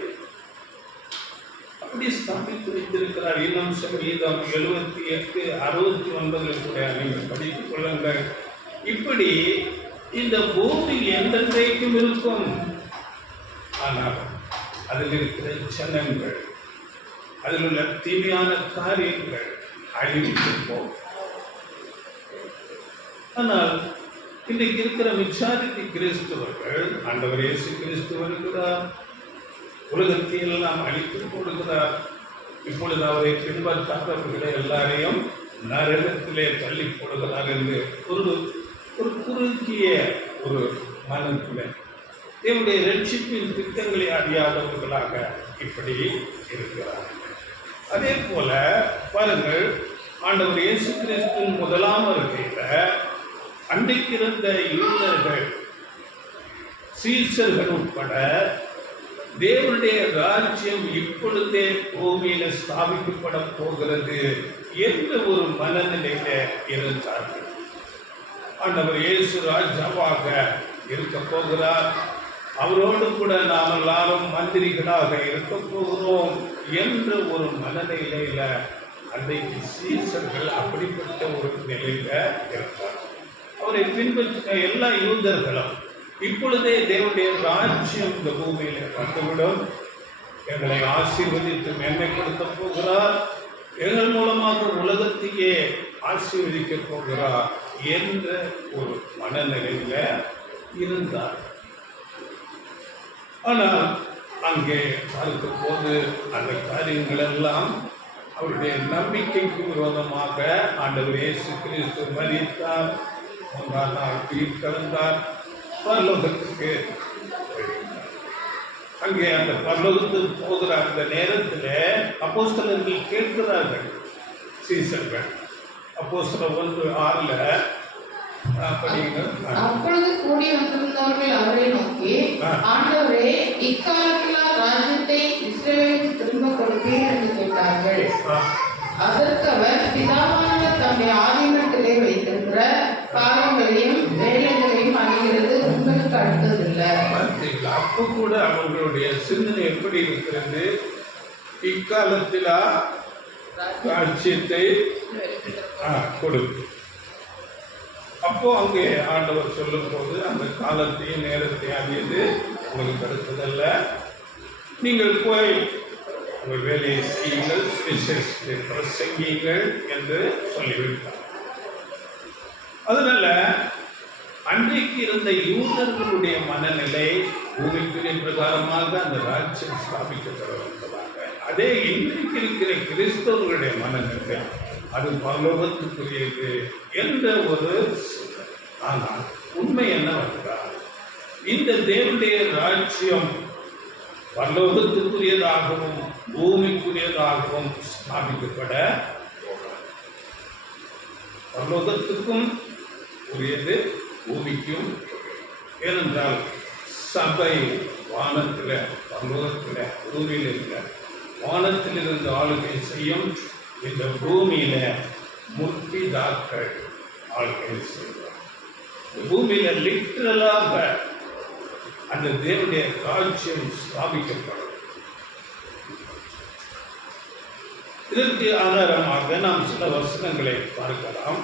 அப்படி ஸ்தாபித்து வைத்திருக்கிறார். இன்னும் சங்கீதம் 78:69 கூட நீங்கள் படித்துக் கொள்ளுங்கள். இப்படி இந்த பூமி என்றென்றைக்கும் இருக்கும். ஆனால் அதில் இருக்கிற ஜனங்கள், அதில் உள்ள தீமையான காரியங்கள் அழிவித்து போகும். ஆனால் இன்றைக்கு இருக்கிற மெஜாரிட்டி கிறிஸ்துவர்கள், ஆண்டவர் இயேசு கிறிஸ்து வருகிறார், உலகத்தை எல்லாம் அழித்து போடுகிறார். இப்பொழுது அவரை பின்பற்றாதவர்களை எல்லாரையும் நரகத்திலே தள்ளி போடுகிறார் என்று ஒரு குறுகிய ஒரு மனத்தில் தேவனுடைய ரட்சிப்பின் திட்டங்களை அறியாதவர்களாக இப்படி இருக்கிறார். அதே போல பாருங்கள், ஆண்டவர் இயேசு கிறிஸ்துவின் முதலாம் வருகையில அன்றைக்கு இருந்த யூதர்கள், சீசர்கள் உட்பட தேவனுடைய ராஜ்யம் இப்பொழுதே பூமியில ஸ்தாபிக்கப்பட போகிறது என்ற ஒரு மனநிலையில இருந்தார்கள். ஆண்டவர் இயேசு ராஜாவாக இருக்க போகிறார், அவரோடு கூட நாம் எல்லாரும் மந்திரிகளாக இருக்க போகிறோம் என்ற ஒரு மனநிலையில அன்றைக்கு சீசர்கள் அப்படிப்பட்ட ஒரு நிலையில இருந்தார். அவரை பின்பற்ற எல்லா யூதர்களும் இப்பொழுதே தேவனுடைய ராஜ்யம் இந்த பூமியில வந்துவிடும், எங்களை ஆசீர்வதித்து மேன்மைப்படுத்த போகிறார், எங்கள் மூலமாக உலகத்தையே ஆசீர்வதிக்க போகிறார் என்ற ஒரு மனநிலையில இருந்தார். ஆனால் அங்கே பார்க்கும் போது அந்த காரியங்கள் எல்லாம் அவருடைய நம்பிக்கைக்கு விரோதமாக ஆண்டவர் இயேசு கிறிஸ்து மரித்தார், 3ஆம் நாள் உயிர் கலந்தார், பரலோகத்துக்கு அங்கே அந்த பரலோகத்துக்கு போகிற அந்த நேரத்தில் அப்போஸ்தலர்கள் கேட்கிறார்கள், சீசர்கள். அப்போஸ்தலர் 1:6 அப்பொழுது கூடி வந்திருந்தவர்கள் அவரை நோக்கி, ஆண்டவரே, இக்காலத்தில் ராஜ்யத்தை இஸ்ரவேலுக்கு திரும்ப கொடுப்பீர் என்று கேட்டார்கள். அதற்கு அவர், பிதாவானவர் தம்முடைய ஆதீனத்திலே வைத்திருக்கிற காலங்களையும் வேலைகளையும் அறிகிறது, உங்களுக்கு அடுத்ததில்லை. அப்போ கூட அவர்களுடைய சிந்தனை எப்படி இருக்கிறது? இக்காலத்திலா ராஜ்யத்தை கொடுக்கும். அப்போ அங்கே ஆண்டவர் சொல்லும் போது அந்த காலத்தையும் நேரத்தையும் அறியது உங்களுக்கு அடுத்ததல்ல, நீங்கள் போய் உங்கள் வேலையை செய்யுங்கள், விசேஷத்தை பிரசங்கியுங்கள் என்று சொல்லிவிட்டார். அதனால அன்றைக்கு இருந்த யூதர்களுடைய மனநிலை பூமிக்குரிய பிரகாரமாக அந்த ராஜ்யம் ஸ்தாபிக்கப்பட வந்ததாக. அதே இன்றைக்கு இருக்கிற கிறிஸ்தவர்களுடைய மனநிலை அது பரலோகத்துக்குரியது என்ற ஒரு சூழல். ஆனால் உண்மை என்னவென்றால் இந்த தேவனுடைய ராஜ்யம் பரலோகத்துக்குரியதாகவும் பூமிக்குரியதாகவும் ஸ்தாபிக்கப்பட பரலோகத்துக்கும் உரியது, பூமிக்கும். ஏனென்றால் சபை வானத்தில், பரலோகத்தில், பூமியில் இருக்கிற வானத்தில் இருந்து ஆளுகை செய்யும். இந்த பூமியில முற்பிதாக்கள் ஆளுகை செய்வார். பூமியில லிட்டரலாக அந்த தேவனுடைய ராஜ்யம் ஸ்தாபிக்கப்படும். இதற்கு ஆதாரமாக நாம் சில வசனங்களை பார்க்கலாம்.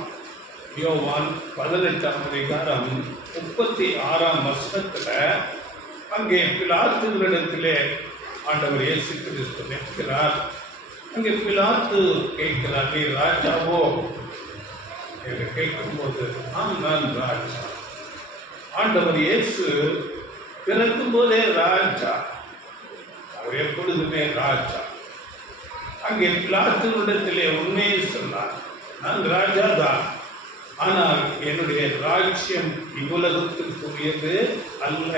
யோவான் 18ஆம் அதிகாரம் 36ஆம் வசனத்துல அங்கே பிலாத்துவிடத்திலே ஆண்டவர் இயேசு கிறிஸ்து நிற்கிறார். அங்கே பிலாத்து கேட்கிறார், நீ ராஜாவோ என்று கேட்கும்போது நான் ராஜா. ஆண்டவர் இயேசு பிறக்கும் போதே ராஜா, அவர் எப்பொழுதுமே ராஜா. அங்கே பிலாத்துவிடத்திலே உண்மையை சொன்னார், நான் ராஜா தான், ஆனால் என்னுடைய ராஜ்யம் இவ்வுலகத்திற்குரியது அல்ல,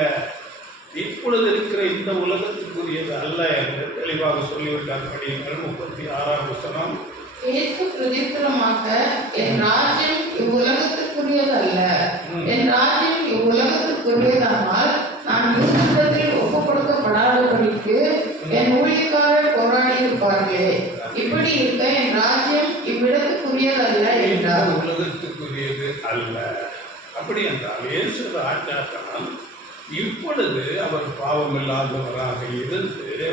இப்பொழுது இருக்கிற இந்த உலகத்துக்குரியது அல்ல என்று தெளிவாக சொல்லிவிட்டார். 36ஆம் வசனம். இயேசு பிரதித்திரமாக, என் ராஜ்யம் இவ்வுலகத்துக்குரியது அல்ல, என் ராஜ்யம் இவ்வுலகத்துக்குரியதானால் நான் யூதத்தில் ஒப்புக் கொடுக்கப்படாதபடிக்கு என் ஊழியக்காரர் போராடி இருப்பார்களே, இப்படி இருக்க என் ராஜ்யம் இவ்விடத்துக்குரியது அல்ல என்றார். உலகத்துக்குரியது அல்ல. அப்படி என்றால் இயேசு ராஜா தான். இப்பொழுது அவர் பாவமில்லாதவராக இருந்து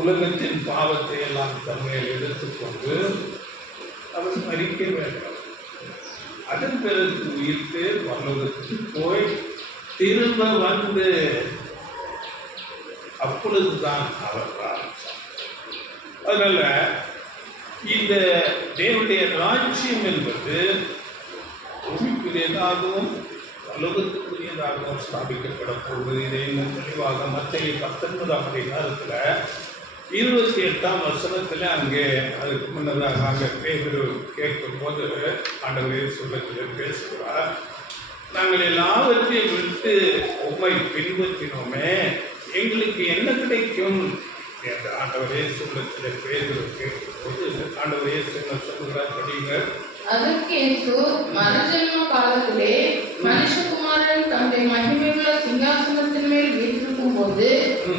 உலகத்தின் பாவத்தை எல்லாம் தன்மையில் எடுத்துக்கொண்டு அவர் மரிக்க வேண்டும். அதன் பிறகு உயிர்த்து பரலோகத்துக்கு போய் திரும்ப வந்து அப்பொழுதுதான் அவர் ராஜா. அதனால இந்த தேவனுடைய ராஜ்யம் என்பது பூமிக்குரியதாகவும் பரலோகத்துக்குரியதாகவும் ஸ்தாபிக்கப்பட போவது. இதை இன்னும் தெளிவாக மத்தேயு 19ஆம் அதிகாரத்துல 28ஆம் வசனத்துல அங்கே அதுக்கு முன்னதாக அங்கே பேதுரு கேட்கும் போது ஆண்டவர் இயேசுவிடத்தில் பேசுகிறார், நாங்கள் எல்லாவற்றையும் விட்டு உம்மை பின்பற்றினோமே, எங்களுக்கு என்ன கிடைக்கும் என்று ஆண்டவர் இயேசுவிடத்தில் பேதுரு கேட்கும்போது ஆண்டவர் இயேசு என்ன சொல்கிறார் படியுங்கள். அதற்கு இயேசு, மறுஜன்ம காலத்திலே மனுஷகுமாரன் தம்முடைய மகிமையுள்ள சிங்காசனத்தின் மேல் வீற்றிருக்கும் போது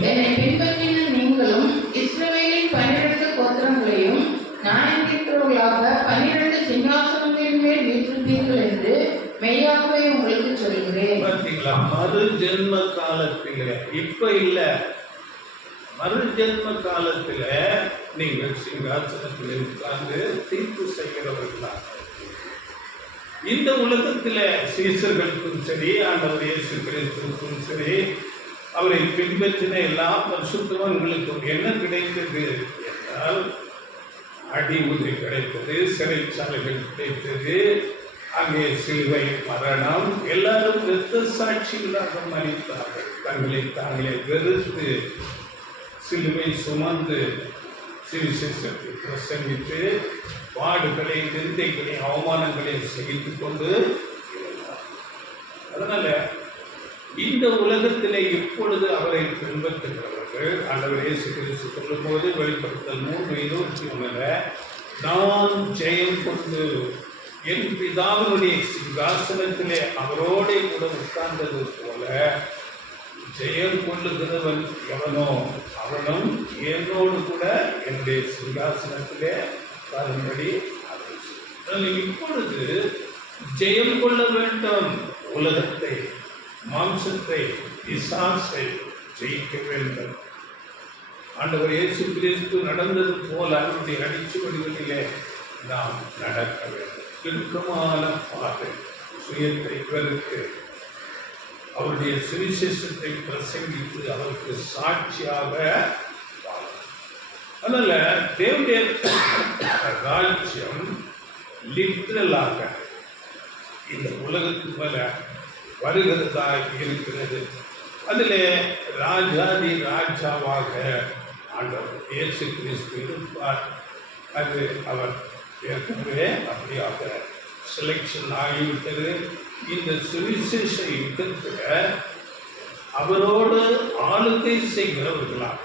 என்னை பின்பற்றின நீங்களும் இஸ்ரவேலின் 12 கோத்திரங்களையும் நியாயம் தீர்க்கிறவர்களாக 12 சிங்காசனங்களின் மேல் வீற்றிருப்பீர்கள் என்று மெய்யாகவே உங்களுக்கு சொல்கிறேன். பார்த்தீங்களா? மறு ஜென்ம காலத்தில், இப்ப இல்ல, மறு ஜென்ம காலத்தில் நீங்கள் சிங்காசனத்தில் உட்கார்ந்து தீர்ப்பு செய்கிறவர்களாக. இந்த உலகத்தில் சீசர்களுக்கும் சரி, ஆண்டவர் இயேசு கிறிஸ்துவுக்கும் சரி, அவரை பின்பற்றின எல்லா பரிசுத்தவான்களுக்கும் என்ன கிடைத்தது என்றால், அடிமுறை கிடைத்தது, சிறைச்சாலைகள் கிடைத்தது, அங்கே சிலுவை மரணம், எல்லாரும் இரத்த சாட்சிகளாக மறித்தார்கள். தங்களை தாங்களே வெறுத்து சிலுவை சுமந்து சுவிசேஷத்தை பிரசங்கித்து பாடுகளை, நிந்தைகளை, அவமானங்களை சகித்து கொண்டு இருந்தார். அதனால இந்த உலகத்திலே இப்பொழுது அவரை பின்பற்றுகிறவர்கள் ஆண்டவர் இயேசு கிறிஸ்து சொல்லும் போது வெளிப்படுத்தல் 3:21 நான் ஜெயம் கொண்டு என் பிதாவினுடைய சிங்காசனத்திலே அவரோட கூட உட்கார்ந்தது போல ஜெயம் கொள்ளுகிறவன் எவனோ அவனும் என்னோடு கூட என்னுடைய சிங்காசனத்திலே வரும்படி. இப்பொழுது ஜெயம் கொள்ள வேண்டும், உலகத்தை, மாம்சத்தை, பிசாசை ஜெயிக்க வேண்டும். ஆண்டவர் இயேசு கிறிஸ்து நடந்தது போல அவருடைய அடிச்சுவடிகளிலே நாம் நடக்க வேண்டும். இறுக்கமான பாதை, சுயத்தை வெறுத்து அவருடைய சுவிசேஷத்தை பிரசங்கித்து அவருக்கு சாட்சியாக. அதனால தேவனுடைய ராஜ்யம் லிட்ரலாக இந்த உலகத்துக்கு மேல வருகிறதாய் இருக்கிறது. அதிலே ராஜாதி ராஜாவாக ஆண்டவர் இயேசு கிறிஸ்து இருப்பார். அது அவர் ஏற்கனவே அப்படியாக செலெக்ஷன் ஆகிவிட்டது. இந்த சுவிசேஷ யுத்தத்தில் அவரோடு ஆளுகை செய்கிறவர்களாக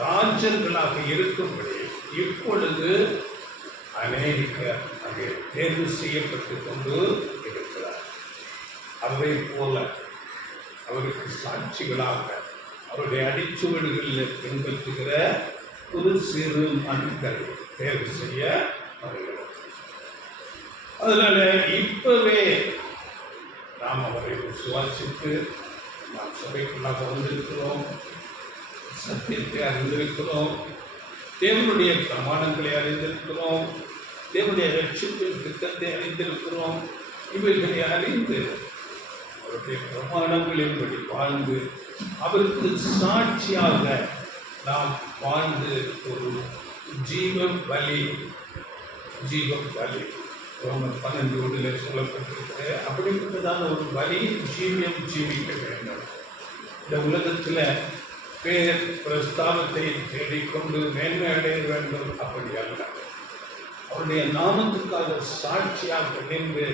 ராஜர்களாக இருக்கும்படி இப்பொழுது அநேகர் அங்கே தேர்வு செய்யப்பட்டு கொண்டு இருக்கிறார். அவரை போல அவருக்கு சாட்சிகளாக அவருடைய அடிச்சுவடுகளில் பின்பற்றுகிற ஒரு சிறு மனுக்கள் தேர்வு செய்ய வருகிறது. அதனால இப்பவே நாம் அவரை விசுவாசித்து நாம் சபைக்குள்ளாக வந்திருக்கிறோம், சத்தியத்தை அறிந்திருக்கிறோம், தேவனுடைய பிரமாணங்களை அறிந்திருக்கிறோம், தேவனுடைய ரட்சிப்பின் திட்டத்தை அறிந்திருக்கிறோம். இவைகளை அறிந்து அவருடைய பிரமாணங்களின்படி வாழ்ந்து அவருக்கு சாட்சியாக நாம் வாழ்ந்து ஒரு ஜீவ பலி ரோமர் 12 சொல்லப்பட்டிருக்கிற அப்படிப்பட்டதான ஒரு பலி ஜீவியம் ஜீவிக்க வேண்டும். இந்த உலகத்தில் பேர் பிரஸ்தாபத்தை தேடிக்கொண்டு மேன்மை அடைய வேண்டும், அப்படி அல்ல. அவருடைய நாமத்துக்காக சாட்சியாக நின்று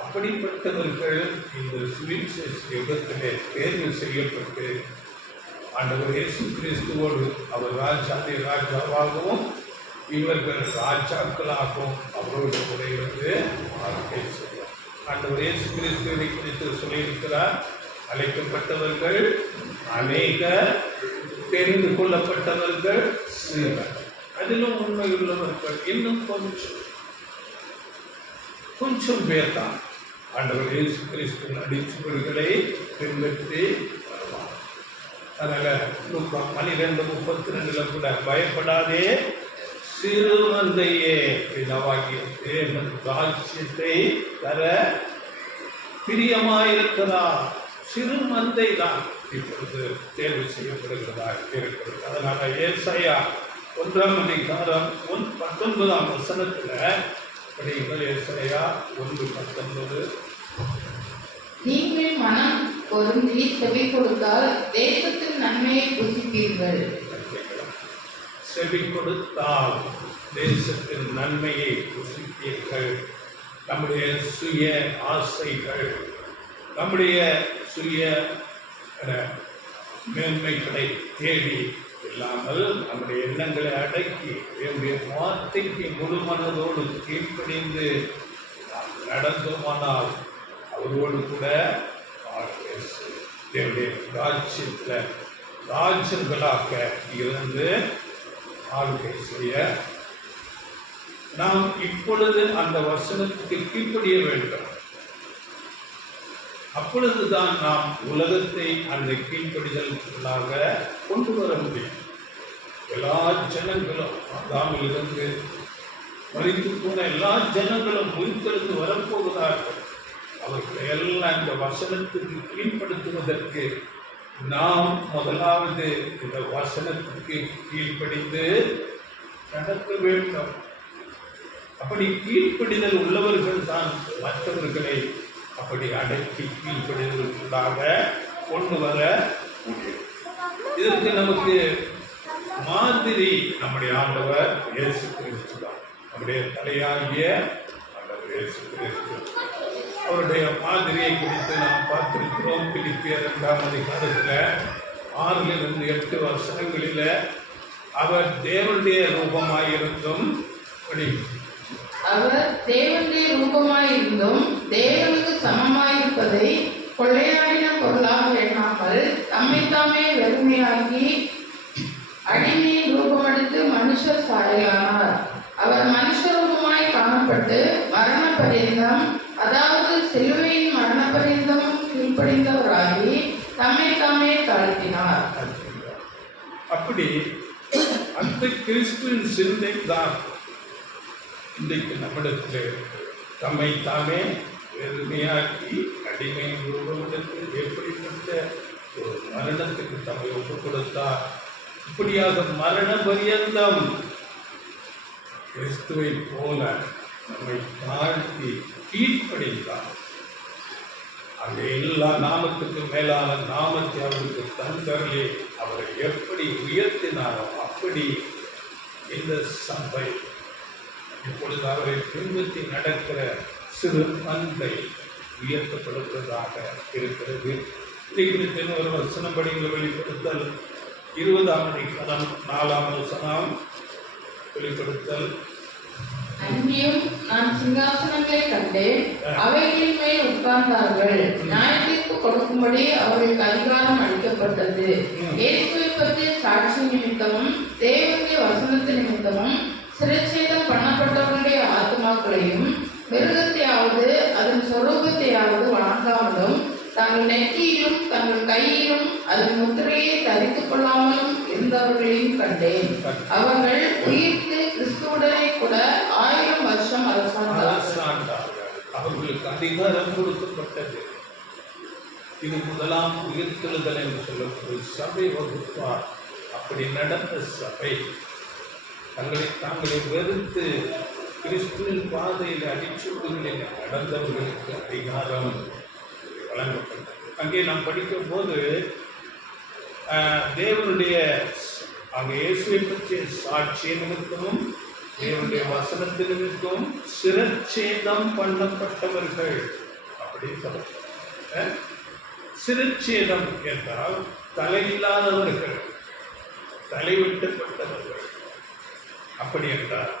அப்படிப்பட்டவர்கள் இந்த சுவிசேஷ யுகத்திலே தேர்வு செய்யப்பட்டு ஆண்டவர் இயேசு கிறிஸ்துவோடு அவர் ராஜாதி ராஜாவாகவும் இவர்கள் ராஜாக்களாகவும் அவரோடு கூட இருந்து வாழ்க்கை செய்வார். ஆண்டவர் இயேசு கிறிஸ்துவை குறித்து சொல்லியிருக்கிறார், அழைக்கப்பட்டவர்கள் அநேக, தெரிந்து கொள்ளப்பட்டவர்கள் சிலர். அதிலும் உண்மையுள்ளவர்கள் இன்னும் கொஞ்சம் பேர் தான் ஆண்டவர் இயேசு கிறிஸ்துவின் அடிச்சுவடுகளை பின்பற்றி வருவார். அதனால் 12:32 கூட பயப்படாதே சிறு மந்தையே பிதாவாகிய தேவன் ராஜ்யத்தை தர பிரியமாயிருக்கிறார். சிறு மந்தை தான் இப்பொழுது தேர்வு செய்யப்படுகிறதா இருக்கிறது. அதனால ஏசாயா 1:19 படியுங்கள். ஏசாயா 1:19. நீங்கள் மனம் பொருந்தி செவி கொடுத்தால் தேசத்தின் நன்மையை புசிப்பீர்கள். செவி கொடுத்தால் தேசத்தின் நன்மையை புசிப்பீர்கள். நம்முடைய சுய ஆசைகள், நம்முடைய சுய மேன்மைகளை தேடி இல்லாமல் நம்முடைய எண்ணங்களை அடக்கி என்னுடைய வார்த்தைக்கு முழு மனதோடு கீழ்ப்படிந்து நடந்தோமானால் அவரோடு கூட என்னுடைய ராஜ்யத்தில் ராஜர்களாக இருந்து ஆளுகை செய்ய நாம் இப்பொழுது அந்த வசனத்துக்கு கீழ்ப்படிய வேண்டும். அப்பொழுதுதான் நாம் உலகத்தை அந்த கீழ்ப்படிதலுக்குள்ளாக கொண்டு வர முடியும். எல்லா ஜனங்களும் ஆதாமிலிருந்து மரித்து போன எல்லா ஜனங்களும் உயிர்த்தெழுந்து வரப்போகிறார்கள். அவர்களை எல்லாம் இந்த வசனத்துக்கு கீழ்ப்படுத்துவதற்கு நாம் முதலாவது இந்த வசனத்துக்கு கீழ்ப்படிந்து நடக்க வேண்டும். அப்படி கீழ்ப்படிதல் உள்ளவர்கள் தான் மற்றவர்களை அப்படி அடக்கி கீழ்ப்படிதலுக்குள்ளாக கொண்டு வர முடியும். இதற்கு நமக்கு மாதிரி நம்முடைய ஆண்டவர் இயேசு கிறிஸ்து தான். நம்முடைய தலையாகிய ஆண்டவர் இயேசு கிறிஸ்து. அவருடைய மாதிரியை குறித்து நாம் பார்த்திருக்கிறோம். பிலிப்பியர் 2:6-8 வசனங்களில் அவர் தேவனுடைய ரூபமாயிருந்தும் அவர் தேவனுடைய ரூபமாயிருந்தும் தேவனுக்கு சமமாயிருப்பதை கொள்ளையாடின பொருளாக எண்ணாமல் தம்மைத்தாமே வெறுமையாக்கி அடிமையின் ரூபமெடுத்து மனுஷர் சாயலானார். அவர் மனுஷ ரூபமாய் காணப்பட்டு மரண பரியந்தம், அதாவது சிலுவையின் மரண பரியந்தம் கீழ்ப்படிந்தவராகி தம்மைத்தாமே தாழ்த்தினார். அப்படி அந்த கிறிஸ்துவின் சிந்தை தான் இன்றைக்கு நம்மிடத்தில் தம்மைத்தாமே வெறுமையாக்கி அடிமை உருவெடுத்து எப்படிப்பட்ட ஒரு மரணத்துக்கு தம்மை ஒப்புக் கொடுத்தார். இப்படியாக மரண பரியந்தம் கிறிஸ்துவை போல நம்மை தாழ்த்தி கீழ்ப்படிந்தார். அந்த எல்லா நாமத்துக்கும் மேலான நாமத்தை அவருக்கு தந்தருளி அவரை எப்படி உயர்த்தினாரோ அப்படி இந்த சபை இப்பொழுது அவரை பின்பற்றி நடக்கிற சிறு மந்தை உயர்த்தப்படுவதாக இருக்கிறது. இன்றைக்கு ஒரு வசனம் படிங்களை வெளிப்படுத்தல் 20ஆம் அதிகாரம் 4ஆம் வசனம். வெளிப்படுத்தல் அன்றியும் நான் சிங்காசனங்களை கண்டேன், அவைகளின் மேல் உட்கார்ந்தார்கள், நியாயத்தீர்ப்பு கொடுக்கும்படி அவர்களுக்கு அதிகாரம் அளிக்கப்பட்டது. இயேசுவை பற்றிய சாட்சி நிமித்தமும் தேவனுடைய வசனத்து நிமித்தமும் சிரச்சேதம் பண்ணப்பட்டவர்களுடைய ஆத்மாக்களையும் மிருகத்தையாவது அதன் சொரூபத்தையாவது வணங்காமலும் தங்கள் நெற்றியிலும் தங்கள் கையிலும் அதன் முத்திரையை தரித்துக் கொள்ளாமலும் இருந்தவர்களையும் கண்டேன். அவர்கள் உயிர்த்து கிறிஸ்துவுடனே கூட 1000 வருஷம் அரசாண்டார்கள். அவர்களுக்கு அதிகாரம் கொடுக்கப்பட்டது. இது முதலாம் உயிர்த்தெழுதல் என்று சொல்லக்கூடிய சபை வகுப்பார். அப்படி நடந்த சபை தாங்களை வெறுத்து கிறிஸ்துவின் பாதையில் அடிச்சுடுகளில் நடந்தவர்களுக்கு அதிகாரம் வழங்கப்பட்டது. அங்கே நாம் படிக்கும் போது தேவனுடைய அங்கே இயேசுவை பற்றிய சாட்சி நிமித்தமும் தேவனுடைய வசனத்து நிமித்தமும் சிரச்சேதம் பண்ணப்பட்டவர்கள் அப்படி சொல்ல. சிரச்சேதம் என்றால் தலையில்லாதவர்கள், தலைவெட்டப்பட்டவர்கள். அப்படி என்றால்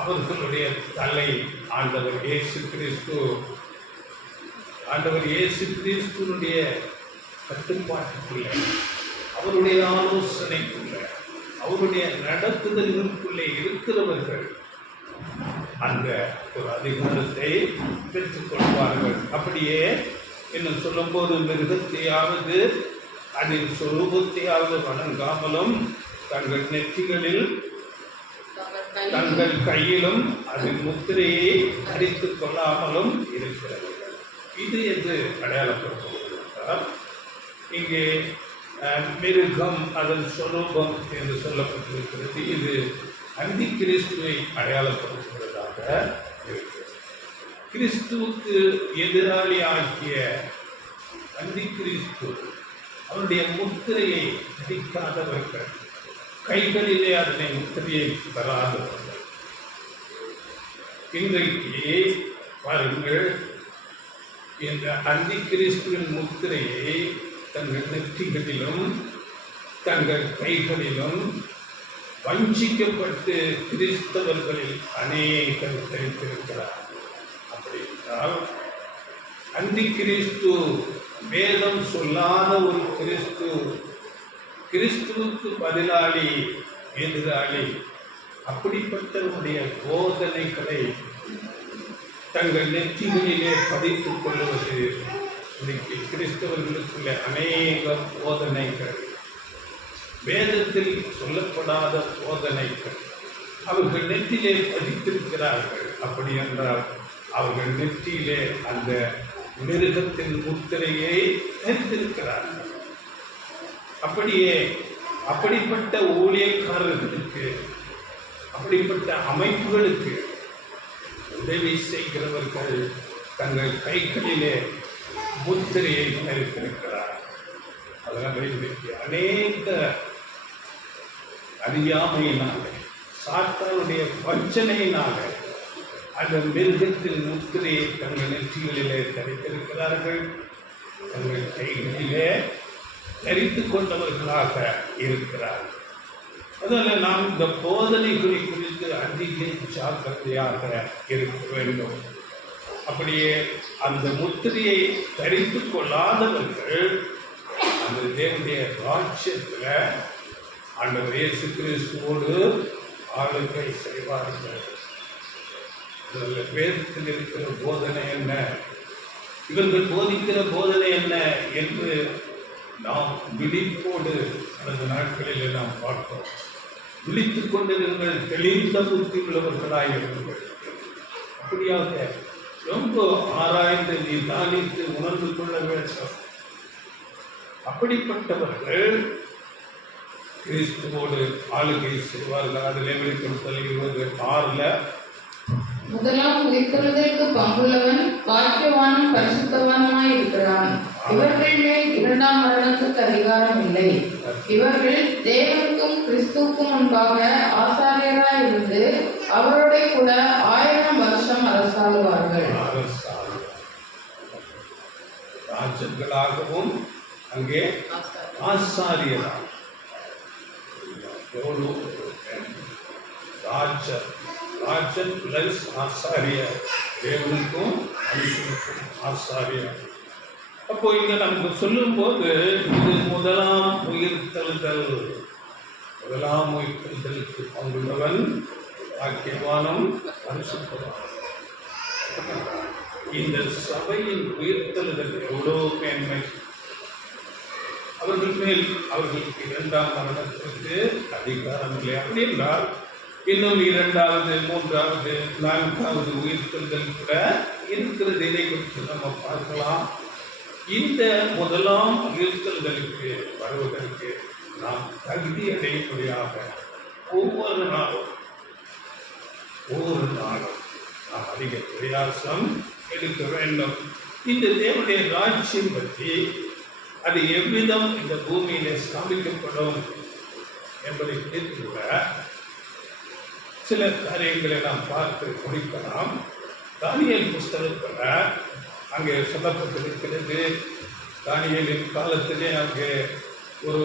அவர்களுடைய தலை ஆண்டவர் இயேசு கிறிஸ்துனுடைய கட்டுப்பாட்டுக்குள்ளே, அவருடைய ஆலோசனைக்குள்ளே, அவருடைய நடத்துதல்களுக்குள்ளே இருக்கிறவர்கள் அந்த ஒரு அதிகாரத்தை பெற்றுக் கொள்வார்கள். அப்படியே இன்னும் சொல்லும்போது மிருகத்தையாவது அதில் சொரூபத்தையாவது வணங்காமலும் தங்கள் நெற்றிகளில் தங்கள் கையிலும் அதன் முத்திரையை அடித்துக் கொள்ளாமலும் இருக்கிறார்கள். இது என்று அடையாளப்படுத்தப்படுகிறார். இங்கே மிருகம் அதன் சொரூபம் என்று சொல்லப்பட்டிருக்கிறது. இது அந்தி கிறிஸ்துவை அடையாளப்படுத்துகிறதாக இருக்கிறது. கிறிஸ்துவுக்கு எதிராளி ஆகிய அந்தி கிறிஸ்து அவருடைய முத்திரையை அடிக்காதவர்கள், கைகளிலே அதனை முத்திரையை பெறாதவர்கள். இன்றைக்கு பாருங்கள், இந்த அந்தி கிறிஸ்துவின் முத்திரையை தங்கள் நெற்றிகளிலும் தங்கள் கைகளிலும் வஞ்சிக்கப்பட்டு கிறிஸ்தவர்களில் அநேகர் தெரிந்திருக்கிறார். அப்படி என்றால் அந்தி கிறிஸ்து வேதம் சொல்லாத ஒரு கிறிஸ்துவுக்கு பதிலாளி, எதிராளி, அப்படிப்பட்டவருடைய போதனைகளை தங்கள் நெற்றிகளிலே பதித்துக் கொள்வது இன்னைக்கு கிறிஸ்தவர்களுக்குள்ள அநேக போதனைகள், வேதத்தில் சொல்லப்படாத போதனைகள் அவர்கள் நெற்றிலே பதித்திருக்கிறார்கள். அப்படி என்றால் அவர்கள் நெற்றியிலே அந்த மிருகத்தின் முத்திரையை தரித்திருக்கிறார்கள். அப்படியே அப்படிப்பட்ட ஊழியக்காரர்களுக்கு, அப்படிப்பட்ட அமைப்புகளுக்கு உதவி செய்கிறவர்கள் தங்கள் கைகளிலே முத்திரையை தரித்திருக்கிறார். அதனால இன்றைக்கு அநேக அறியாமையினால, சாத்தானுடைய வஞ்சனையினால அந்த மிருகத்தின் முத்திரையை தங்கள் நெற்றிகளிலே தரித்திருக்கிறார்கள். தங்கள் கைகளிலே தரித்துக் கொண்டவர்களாக இருக்கிறார்கள். அதனால் நாம் இந்த போதனைகளை குறித்து அதிக ஜாக்கிரதையாக இருக்க வேண்டும். அப்படியே அந்த முத்திரையை தரித்துக் கொள்ளாதவர்கள் அந்த தேவனுடைய ராஜ்யத்தில் ஆண்டவர் இயேசு கிறிஸ்துவோடு ஆளுகை செய்வார்கள். வேதத்தில் இருக்கிற போதனை என்ன, இவர்கள் போதிக்கிற போதனை என்ன என்று நாம் விழிப்போடு அந்த நாட்களில் நாம் பார்த்தோம். விழித்துக் கொண்டிருங்கள், தெளிந்த புத்தி உள்ளவர்களாயிருங்கள். அப்படியாக ரொம்ப ஆராய்ந்து நிதானித்து உணர்ந்து கொள்ள வேண்டும். அப்படிப்பட்டவர்கள் கிறிஸ்துவோடு ஆளுகை செய்வார்கள். அதில் வெளிப்படுத்தல் 26 முதலாம் உயிர்த்தெழுதலுக்கு பங்குள்ளவன் பாக்கியவானும் பரிசுத்தவானுமாய் இருக்கிறான். இவர்கள் மேல் இரண்டாம் மரணத்துக்கு அதிகாரம் இல்லை. இவர்கள் தேவனுக்கும் கிறிஸ்துவுக்கும் முன்பாக ஆசாரியராய் இருந்து அவரோட கூட 1000 வருஷம் அரசாளுவார்கள். ராஜர்களாகவும் அங்கே ஆசாரியராக ராஜன் பிளஸ் ஆசாரியர், தேவனுக்கும் மனுஷனுக்கும் ஆசாரியர். அப்போ இங்க நமக்கு சொல்லும் போது இது முதலாம் உயிர்த்தெழுதலுக்கு பங்குள்ளவன் பாக்கியவானும் பரிசுத்தவானும். இந்த சபையின் உயிர்த்தெழுதல் எவ்வளோ மேன்மை! அவர்கள் மேல் அவர்களுக்கு இரண்டாம் மரணத்திற்கு அதிகாரம் இல்லை. அப்படி என்றால் இன்னும் 2வது 3வது 4வது உயிர்த்தெழுதல் கூட இருக்கிறது. இதை குறித்து நம்ம பார்க்கலாம். இந்த முதலாம் உயிர்த்தெழுதலுக்கு வருவதற்கு நாம் தகுதி அடையும்படியாக ஒவ்வொரு நாளும் நாம் அதிக பிரயாசம் எடுக்க வேண்டும். இந்த தேவனுடைய ராஜ்யம் பற்றி அது எவ்விதம் இந்த பூமியிலே ஸ்தாபிக்கப்படும் என்பதை குறித்து கூட சில காரியங்களை நாம் பார்த்து முடிக்கலாம். தானியேல் புஸ்தகத்தில் அங்கே சொல்லப்பட்டிருக்கிறது. தானியேலின் காலத்திலே அங்கே ஒரு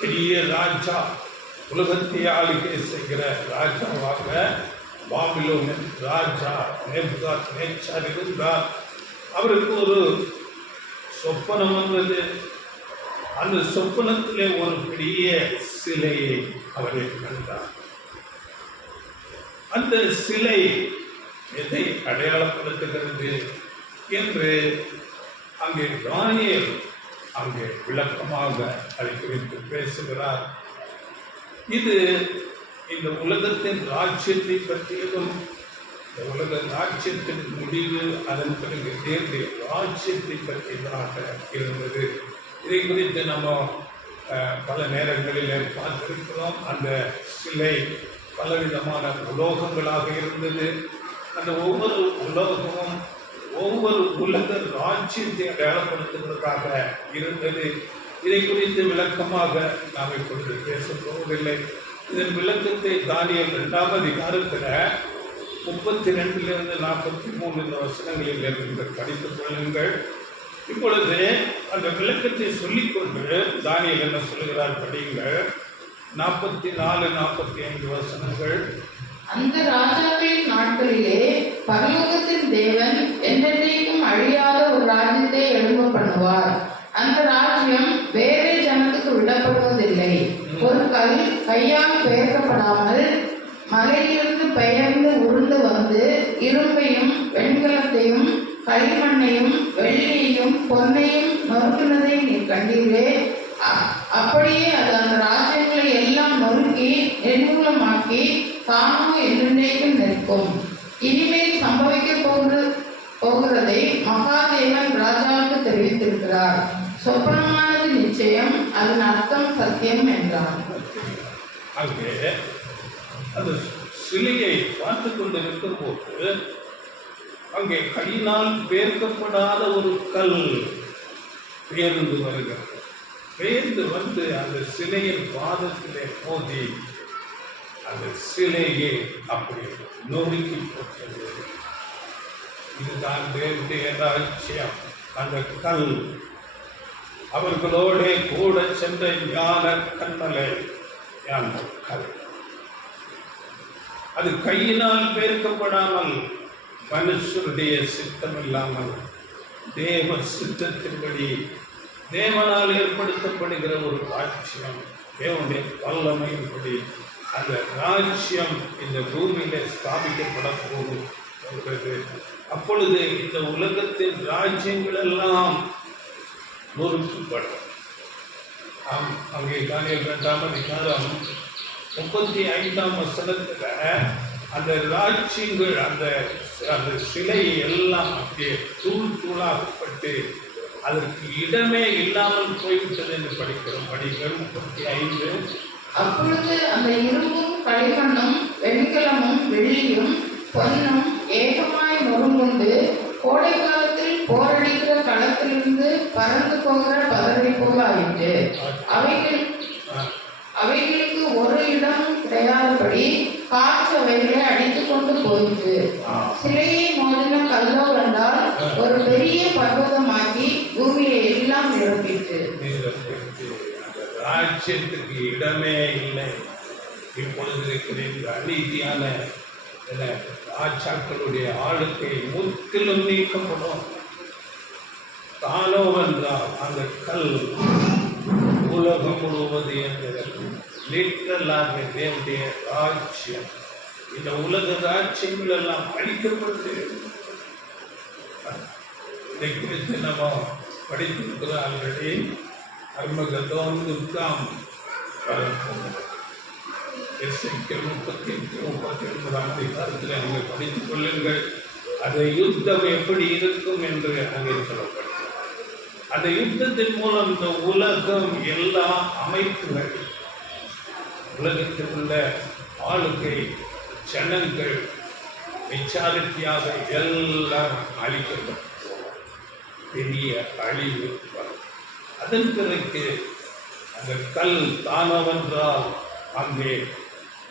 பெரிய ராஜா, உலகத்தை ஆளுகை செய்கிற ராஜாவாக பாபிலோனின் ராஜா நேபுகாத்நேச்சார் இருந்தார். அவருக்கு ஒரு சொப்பனம் வந்தது. அந்த சொப்பனத்திலே ஒரு பெரிய சிலையை அவரை கண்டார். அந்த சிலை எதை அடையாளப்படுத்துகிறது என்று அங்கே தானியேல் அங்கே விளக்கமாக அதை குறித்து பேசுகிறார். இது இந்த உலகத்தின் ராஜ்யத்தை பற்றியதும், இந்த உலக ராஜ்யத்தின் முடிவு, அதன் பிறகு தேர்தல் ராஜ்யத்தை பற்றியதாக இருந்தது. இதை குறித்து நம்ம பல நேரங்களில் பார்த்திருக்கிறோம். அந்த சிலை பலவிதமான உலோகங்களாக இருந்தது. அந்த ஒவ்வொரு உலோகமும் ஒவ்வொரு உலக ராஜ்யத்தை அடையாளப்படுத்துவதற்காக இருந்தது. இதை குறித்து விளக்கமாக நாம் இப்பொழுது பேசப் போவதில்லை. இதன் விளக்கத்தை தானியேல் 2ஆம் அதிகாரத்தில் 32 43 வசனங்களில் நீங்கள் படித்துக் கொள்ளுங்கள். இப்பொழுது அந்த விளக்கத்தை சொல்லிக்கொண்டு தானியேல் என்ன சொல்கிறார் படியுங்கள். 44 45 வசனங்கள். அந்த ராஜாக்களின் நாட்களிலே பரலோகத்தின் தேவன் என்றென்றைக்கும் அழியாத ஒரு ராஜ்யத்தை எழும்ப பண்ணுவார். அந்த ராஜ்யம் வேறே ஜனத்துக்கு விடப்படுவதில்லை. ஒரு கல் கையால் பெயர்க்கப்படாமல் மலையிலிருந்து பெயர்ந்து உருண்டு வந்து இரும்பையும் வெண்கலத்தையும் களிமண்ணையும் வெள்ளியையும் பொன்னையும் நொறுக்கினதை நீர் கண்டீரே. அப்படியே அது அந்த ராஜ்யங்களை எல்லாம் நொறுக்கி நிர்மூலமாக்கி தானோ என்றென்றைக்கும் நிற்கும். இனிமேல் சம்பவிக்க போகிறதை மகாதேவன் ராஜாவுக்கு தெரிவித்திருக்கிறார். சொப்பனமானது நிச்சயம், அதன் அர்த்தம் சத்தியம் என்றார். அங்கே அந்த சிலையை பார்த்து கொண்டிருக்கும் போது அங்கே கையினால் பேர்க்கப்படாத ஒரு கல் பெயர்ந்து வருகிறது. பெயர்ந்து வந்து அந்த சிலையின் பாதத்திலே மோதி அந்த சிலையை அப்படி நொறுக்கி போட்டது. இதுதான் தேவனுடைய ராஜ்யம். அந்த கல் அவர்களோட கூட சென்ற ஞான கண்மலை கல், அது கையினால் பேர்க்கப்படாமல் மனுஷருடைய சித்தம் இல்லாமல் தேவ சித்தத்தின்படி தேவனால் ஏற்படுத்தப்படுகிற ஒரு ராஜ்யம், தேவனுடைய வல்லமையின்படி அந்த ராஜ்யம் இந்த பூமியில ஸ்தாபிக்கப்பட போகிறது. அப்பொழுது இந்த உலகத்தின் ராஜ்யங்கள் எல்லாம் நொறுக்கப்படும். அங்கே தானியேல் 2ஆம் அதிகாரம் 35ஆம் வசனத்துல அந்த ராஜ்யங்கள் அந்த அந்த சிலை எல்லாம் அப்படியே தூளாக்கப்பட்டு அதற்கு இடமே இல்லாமல் போய்விட்டது என்று படிக்கிறோம். படிகள் 35. அப்பொழுது அந்த இரும்பும் களிமண்ணும் வெண்கலமும் வெள்ளியும் பொன்னும் ஏகமாய் நொறுங்குண்டு கோடை காலத்தில் போரடிக்கிற களத்திலிருந்து பறந்து போகிற பதரை போல் ஆயிற்று. அவைகளுக்கு ஒரு இடம் கிடையாதபடி காற்று அவைகளை அடித்துக் கொண்டு போயிற்று. சிலையை மோதின கல்லோ என்றால் ஒரு பெரிய பர்வதமாக்கி பூமியை எல்லாம் நிரப்பிற்று. ராஜ்யத்துக்கு இடமே இல்லை. இப்பொழுது இருக்கிற இந்த அநீதியான ராஜாக்களுடைய ஆளுக்கை முற்றிலும் நீக்கப்படும். தானோ என்றால் அந்த கல் உலகம் முழுவது என்கிறது லிட்டரலாக தேவனுடைய ராஜ்யம். இந்த உலக ராஜ்யங்கள் எல்லாம் அழிக்கப்பட்டு இதை குறித்து நம்ம படித்திருக்கிற ஆல்ரெடி அர்மகதோன் யுத்தம் 38-39 அதிகாரத்தில் நீங்கள் படித்துக் கொள்ளுங்கள். அந்த யுத்தம் எப்படி இருக்கும் என்று அங்கே சொல்லப்படுகிறது. அந்த யுத்தத்தின் மூலம் இந்த உலகம் எல்லா அமைப்புகள், உலகத்தில் உள்ள ஆளுகை ஜனங்கள் மெச்சாரிட்டியாக எல்லாம் அழிக்கப்படும். பெரிய அழிவு வரும். அதன் பிறகு அந்த கல் தானவென்றால் அங்கே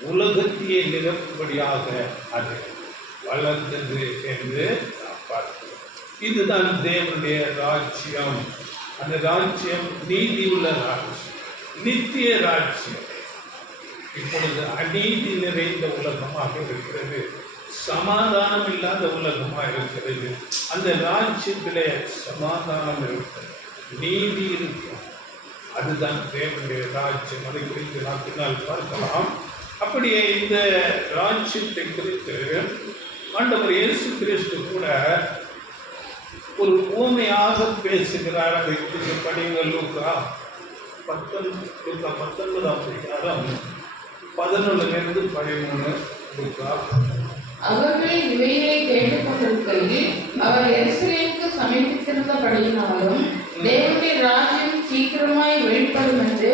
உலகத்தையே நிரப்பும்படியாக அது வளர்ந்தது என்று பார்க்கிறோம். இதுதான் தேவனுடைய ராஜ்யம். அந்த ராஜ்யம் நீதி உள்ள ராஜ்யம், நித்திய ராஜ்யம். இப்பொழுது அநீதி நிறைந்த உலகமாக இருக்கிறது, சமாதானம் இல்லாத உலகமாக இருக்கிறது. அந்த ராஜ்யத்திலே சமாதானம் இருக்கிறது, நீதி இருக்கும். அதுதான் தேவனுடைய ராஜ்யம். அதை குறித்து நாம் பின்னால் பார்க்கலாம். அப்படியே இந்த ராஜ்யத்தை குறித்து ஆண்டவர் இயேசு கிறிஸ்து கூட ஒரு ஊமையாக பேசுகிறார். அதை குறித்து படியுங்கள். லூக்கா 19 அதிகாரம் 11 13. லூக்கா. அவர்கள் இவைகளை கேட்டுக்கொண்டிருக்கையில் அவர் எருசலேமுக்கு சமீபித்திருந்தபடியினாலும் தேவனுடைய ராஜ்யம் சீக்கிரமாய் வெளிப்படும் என்று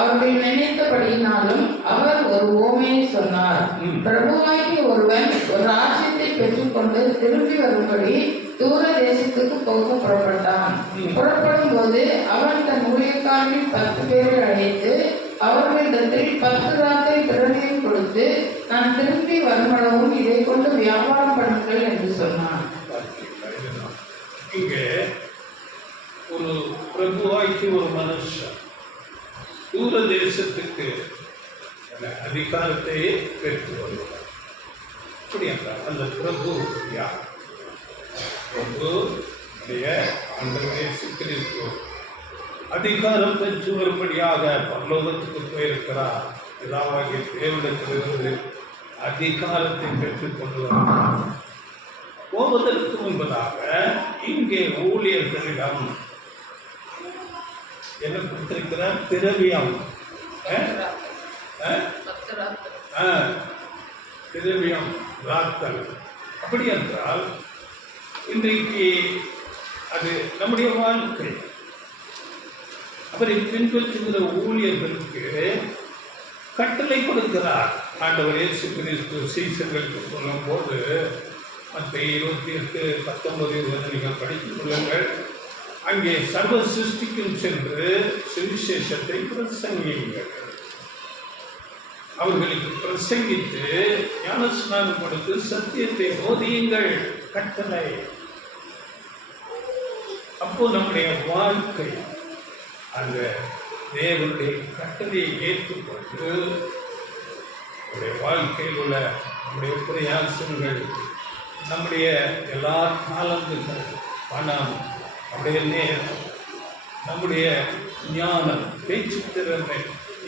அவர்கள் நினைத்தபடியினாலும் அவர் ஒரு உவமையை சொன்னார். பிரபுவாகிய ஒருவன் ஒரு ராஜ்யத்தை பெற்றுக்கொண்டு திரும்பி வரும்படி தூர தேசத்துக்கு போக புறப்பட்டான். புறப்படும் போது அவன் தன் ஊழியக்காரரில் 10 பேரை அழைத்து அவர்களிடத்தில் 10 ராத்தை பிறனையும் கொடுத்து, நான் திரும்பி வருமளவும் இதை கொண்டு வியாபாரம் பண்ணுங்கள் என்று சொன்னான். இங்கே ஒரு பிரபுவாக்கி ஒரு மனுஷன் தூர தேசத்துக்கு அதிகாரத்தை பெற்று வருவார். அப்படி என்றால் அந்த பிரபு யார்? பிரபு ஆண்டவர் இயேசு கிறிஸ்து அதிகாரம் பெற்று வரும்படியாக பரலோகத்துக்கு போயிருக்கிறார். பிதாவாகிய தேவனிடத்திலிருந்து அதிகாரத்தை பெற்றுக் கொண்டு வருகிறார். போவதற்கு முன்பதாக இங்கே ஊழியர்களிடம் என்ன கொடுத்திருக்கிறார்? திரவியம். திரவியம் ராத்தல். அப்படி என்றால் இன்றைக்கு அது நம்முடைய வாழ்க்கை. அவரை பின்பற்றுகிற ஊழியர்களுக்கு கட்டளை கொடுக்கிறார் ஆண்டவர் இயேசு கிறிஸ்து சீசர்களுக்கு சொல்லும் போது மத்தேயு 28:19-20 நீங்கள் படித்துக் கொள்ளுங்கள். அங்கே சர்வ சிருஷ்டிக்கும் சென்று சுவிசேஷத்தை பிரசங்கியுங்கள். அவர்களுக்கு பிரசங்கித்து ஞானஸ்நானம் கொடுத்து சத்தியத்தை போதியுங்கள். கட்டளை. அப்போ நம்முடைய வாழ்க்கை அந்த தேவனுடைய கட்டளையை ஏற்றுக்கொண்டு நம்முடைய வாழ்க்கையில் உள்ள நம்முடைய பிரயாசங்கள், நம்முடைய எல்லா காலங்கள், பணம், நம்முடைய நேரம், நம்முடைய ஞானம், பேச்சு திறமை,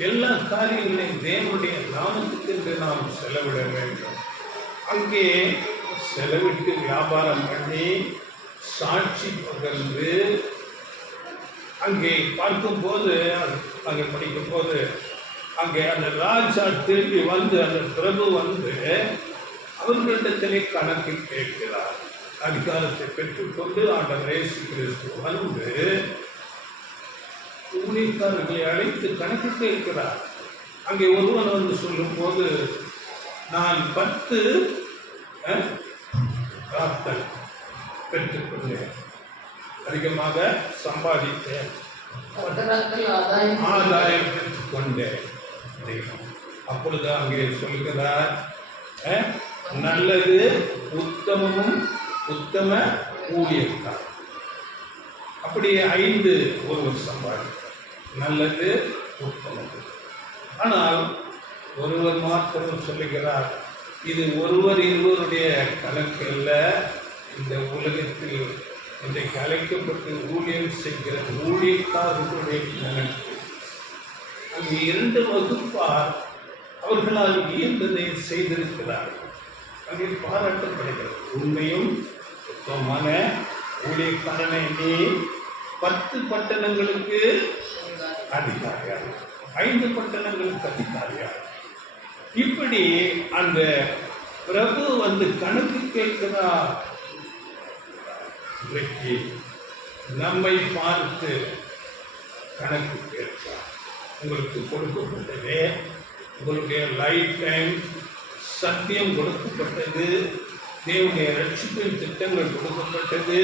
எல்லா காரியங்களையும் தேவனுடைய நாமத்துக்கு நாம் செலவிட வேண்டும். அங்கே செலவிட்டு வியாபாரம் பண்ணி சாட்சி பகர்ந்து அங்கே பார்க்கும்போது, அங்கே படிக்கும்போது அங்கே அந்த ராஜா திரும்பி வந்து அந்த பிரபு வந்து அவர்களிடத்திலே கணக்கு கேட்கிறார். அதிகாரத்தை பெற்றுக்கொண்டு ஆண்டவர் இயேசு கிறிஸ்து வந்து ஊழியக்காரர்களை அழைத்து கணக்கு கேட்கிறார். அங்கே ஒருவன் வந்து சொல்லும் போது, நான் 10 பிரார்த்தனை பெற்றுக்கொண்டேன், அதிகமாக சம்பாதித்தேன், ஆதாயம் பெற்றுக்கொண்டேன். அப்பொழுது அங்கே சொல்கிறார், நல்லது உத்தமமும் உத்தம ஊழியர்தான். அப்படி 5 ஒருவர் சம்பாதித்தார், நல்லது உத்தமம். ஆனால் ஒருவர் மாத்திரம் சொல்லுகிறார், இது ஒருவர் இருவருடைய கணக்கு அல்ல, இந்த உலகத்தில் இன்றைக்கு அழைக்கப்பட்டு ஊழியம் செய்கிற ஊழியக்காரர்களுடைய கணக்கு. அங்கே 2 வகுப்பார் அவர்களால் இயன்றதை செய்திருக்கிறார்கள். அங்கே பாராட்டப்படுகிறது. உண்மையும் சுத்தமான ஊழியக்காரனை நீ 10 பட்டணங்களுக்கு அதிகாரியார், 5 பட்டணங்களுக்கு அதிகாரியார். இப்படி அந்த பிரபு வந்து கணக்கு கேட்கிறார். இன்றைக்கு நம்மை பார்த்து கணக்கு கேட்கிறார். உங்களுக்கு கொடுக்கப்பட்டதே, உங்களுடைய லைஃப் டைம் சத்தியம் கொடுக்கப்பட்டது, தேவனுடைய ரட்சிப்பின் திட்டங்கள் கொடுக்கப்பட்டது,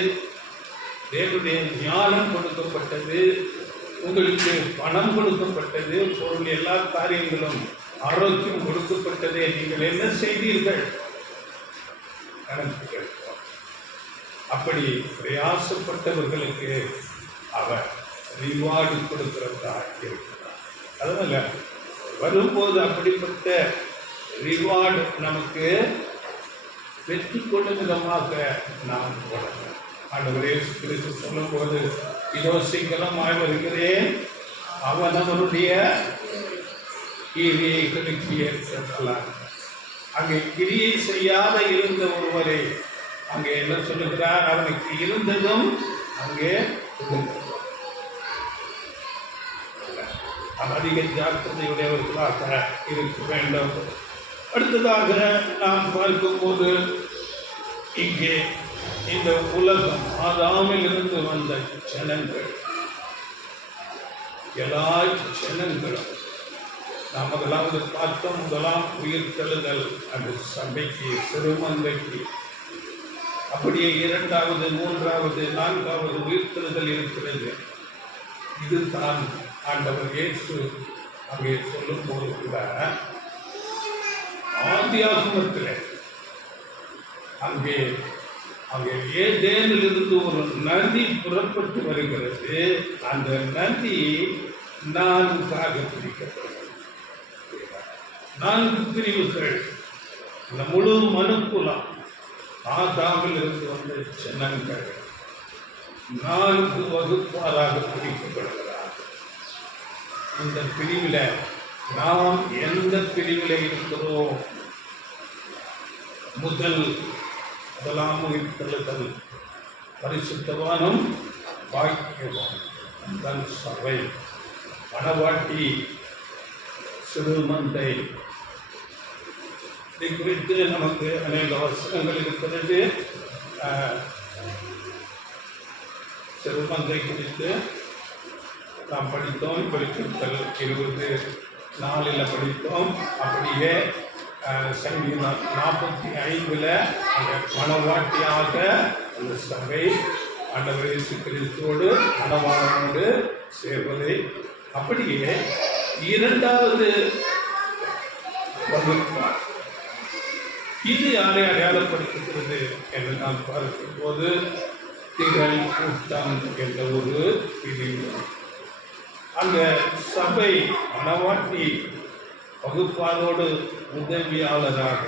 தேவனுடைய ஞானம் கொடுக்கப்பட்டது, உங்களுக்கு பணம் கொடுக்கப்பட்டது, பொருள் எல்லா காரியங்களும் ஆரோக்கியம் கொடுக்கப்பட்டதே. நீங்கள் என்ன செய்தீர்கள்? கணக்கு கேட்பார். அப்படி பிரயாசப்பட்டவர்களுக்கு அவர் ரிவார்டு கொடுக்கிறதா இருக்கிறார். அதனால வரும்போது அப்படிப்பட்ட ரிவார்டு நமக்கு பெற்றுக்கொள்ளும் விதமாக நாம் போடணும். ஆண்டவரே கிறிஸ்து சொல்லும்போது, இதோ சீக்கிரமாய் வருகிறேன், அவன் அவனுடைய கிரியைகளுக்கு ஏற்படலாம். அங்கே கிரியை செய்யாத இருந்த ஒருவரை அங்கே என்ன சொல்லுகிறார்? அவனுக்கு இருந்ததும் அங்கே அதிக ஜாக்கிரதையுடையவர்களாக இருக்க வேண்டும். அடுத்ததாக நாம் பார்க்கும்போது, இங்கே இந்த உலகம் ஆதாமில் இருந்து வந்த ஜனங்கள், எல்லா ஜனங்களும் நாம் முதலாவது பார்த்தோம். முதலாம் உயிர்த்தெழுதல் அந்த சபைக்கு, சிறுமந்தைக்கு. அப்படியே 2வது 3வது 4வது உயிர்த்தெழுதல் இருக்கிறது. இதுதான் ஆண்டவர் இயேசு அங்கே சொல்லும் போது கூட ஆதியாகமத்தில் அங்கே அங்கே ஏதேனிலிருந்து ஒரு நதி புறப்பட்டு வருகிறது. அந்த நதி 4 பிரிக்கப்படுகிறது. 4 பிரிவுகள். இந்த முழு மனுக்குலம் ஆதாமில் இருந்து வந்த ஜனங்கள் 4 வகுப்பாராக பிரிக்கப்படுகிறார். இந்த பிரிவில் நாம் எந்த பிரிவில் இருக்கிறோம்? முதலாம் உயிர்த்தெழுதல், பரிசுத்தவானும் பாக்கியவான் தன் சபை, மணவாட்டி, சிறுமந்தை. இதை குறித்து நமக்கு அநேக வசனங்கள் இருக்கிறது. சிறுமந்தை குறித்து நாம் படித்தோம். வெளிப்படுத்தல் 24 படித்தோம். அப்படியே சங்கீதம் 45 அந்த மணவாட்டியாக அந்த சபை ஆண்டவர் இயேசு கிறிஸ்துவோடு மணவாளனோடு சேர்வதை, அப்படியே 2வது வகுப்பார். இது யாரை அடையாளப்படுத்துகிறது என்று நாம் பார்க்கும்போது, திரள் கூட்டம் என்ற ஒரு பிரிவு. அந்த சபை மணவாட்டி வகுப்பாளோடு உதவியாளராக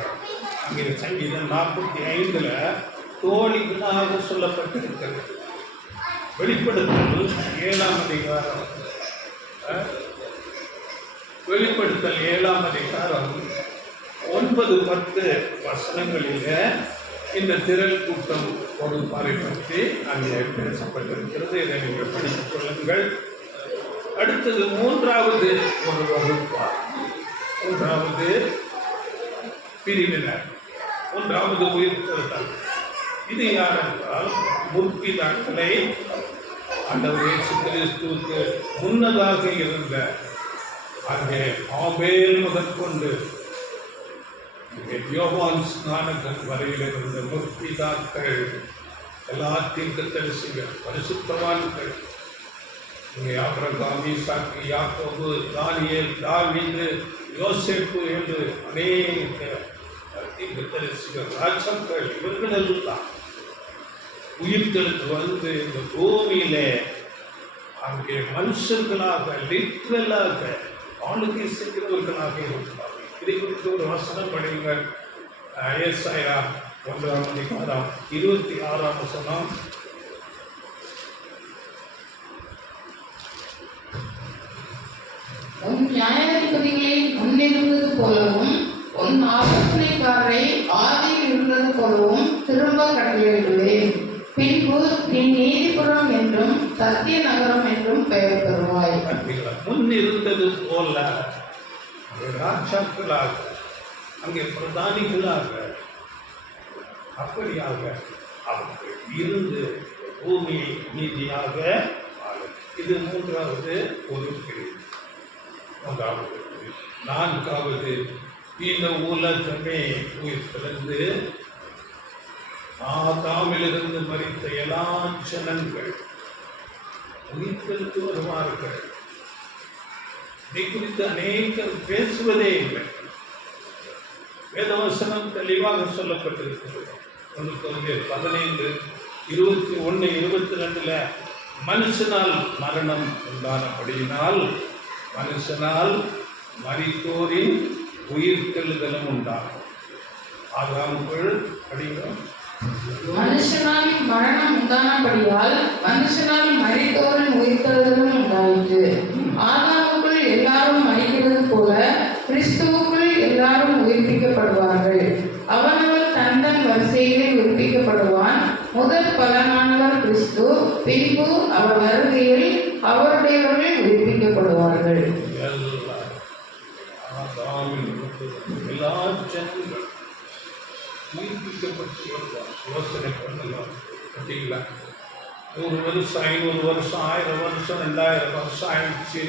அங்கே சங்கீதம் 45 தோழிகளாக சொல்லப்பட்டிருக்கிறது. வெளிப்படுத்தல் 7ஆம் அதிகாரம், வெளிப்படுத்தல் 7ஆம் அதிகாரம் 9-10 வசனங்களில் இந்த திரள் கூட்டம் வகுப்பாரை பற்றி அங்கே பேசப்பட்டிருக்கிறது. இதை நீங்கள் படித்துக் கொள்ளுங்கள். அடுத்தது 3வது ஒரு வகுப்பார், 3வது பிரிவினர், 1வது உயிர்த்தெழுதல். இது யார் என்றால், முற்பிதாக்களை ஆண்டவர் இயேசு கிறிஸ்துவுக்கு முன்னதாக இருந்த அங்கே ஆபேல் முதற்கொண்டு யோவான் ஸ்நானகன் வரையில் இருந்த முற்பிதாக்கள், எல்லா தீர்க்கதரிசிகள், பரிசுத்தவான்கள், ஆபிரகாம், ஈசாக்கு, யாக்கோபு, தானியேல், தாவீது, யோசேப்பு என்று அநேக தீர்க்கதரிசிகள், ராஜாக்கள், இவர்களெல்லாம் உயிர்த்தெழுந்து வந்து இந்த பூமியிலே அங்கே மனுஷர்களாக லிட்ரலாக ஆளுகை செய்கிறவர்களாக இருக்கிறார்கள். இதை குறித்து ஒரு வசனம் படிங்கள். ஏசாயா 1:26 வசனம். உன் நியாயாதிபதிகளை முன்னிருந்தது போலவும் உன் ஆலோசனைக்காரரை ஆதியில் இருந்தது போலவும் திரும்ப கட்டளையிடுவேன். பின்பு நீ நீதிபுரம் என்றும் சத்திய நகரம் என்றும் பெயர் பெறுவாய். முன் இருந்தது போல ராஜாக்களாக, அங்கே பிரதானிகளாக, அப்படியாக அவர்கள் இருந்து பூமியை நீதியாக ஆளும். இது மூன்றாவது ஒரு பிரிவு. நான்காவது, இந்த உலகமே உயிர்த்தெழுந்து ஆதாமிலிருந்து மரித்த எல்லா ஜனங்கள் உயிர்த்தெழுந்து வருவார்கள். இதை குறித்து அநேகர் பேசுவதே இல்லை. வேதவசனம் தெளிவாக சொல்லப்பட்டிருக்கிறது. 15:21-22 மனுஷனால் மரணம் உண்டானபடியினால் மனுஷனால் மரித்தோரின் உயிர்த்தெழுதலும் உண்டாகும். ஆதாமுக்குள் படிக்கிறோம். மனுஷனால் மரணம் உண்டானபடியால் மனுஷனால் மரித்தோரின் உயிர்த்தெழுதலும் உண்டாயிற்று. ஆதாமுக்குள் எல்லாரும் மரிக்கிறது போல கிறிஸ்துவுக்குள் எல்லாரும் உயிர்ப்பிக்கப்படுவார்கள். அவனவர் தன் வரிசையிலே உயிர்ப்பிக்கப்படுவான். முதல் பலனானவர் கிறிஸ்து, பின்பு அவர் வருகையில் அவருடையவர்கள் உயிர்ப்பிக்கப்படுவார்கள். எல்லா ஜனங்கள் உயிர்ப்பிக்கப்பட்டு வருவார். யோசனை பண்ணலாம். பார்த்தீங்களா? 100 வருஷம், 500 வருஷம், 1000 வருஷம், 2000 வருஷம் ஆயிடுச்சு.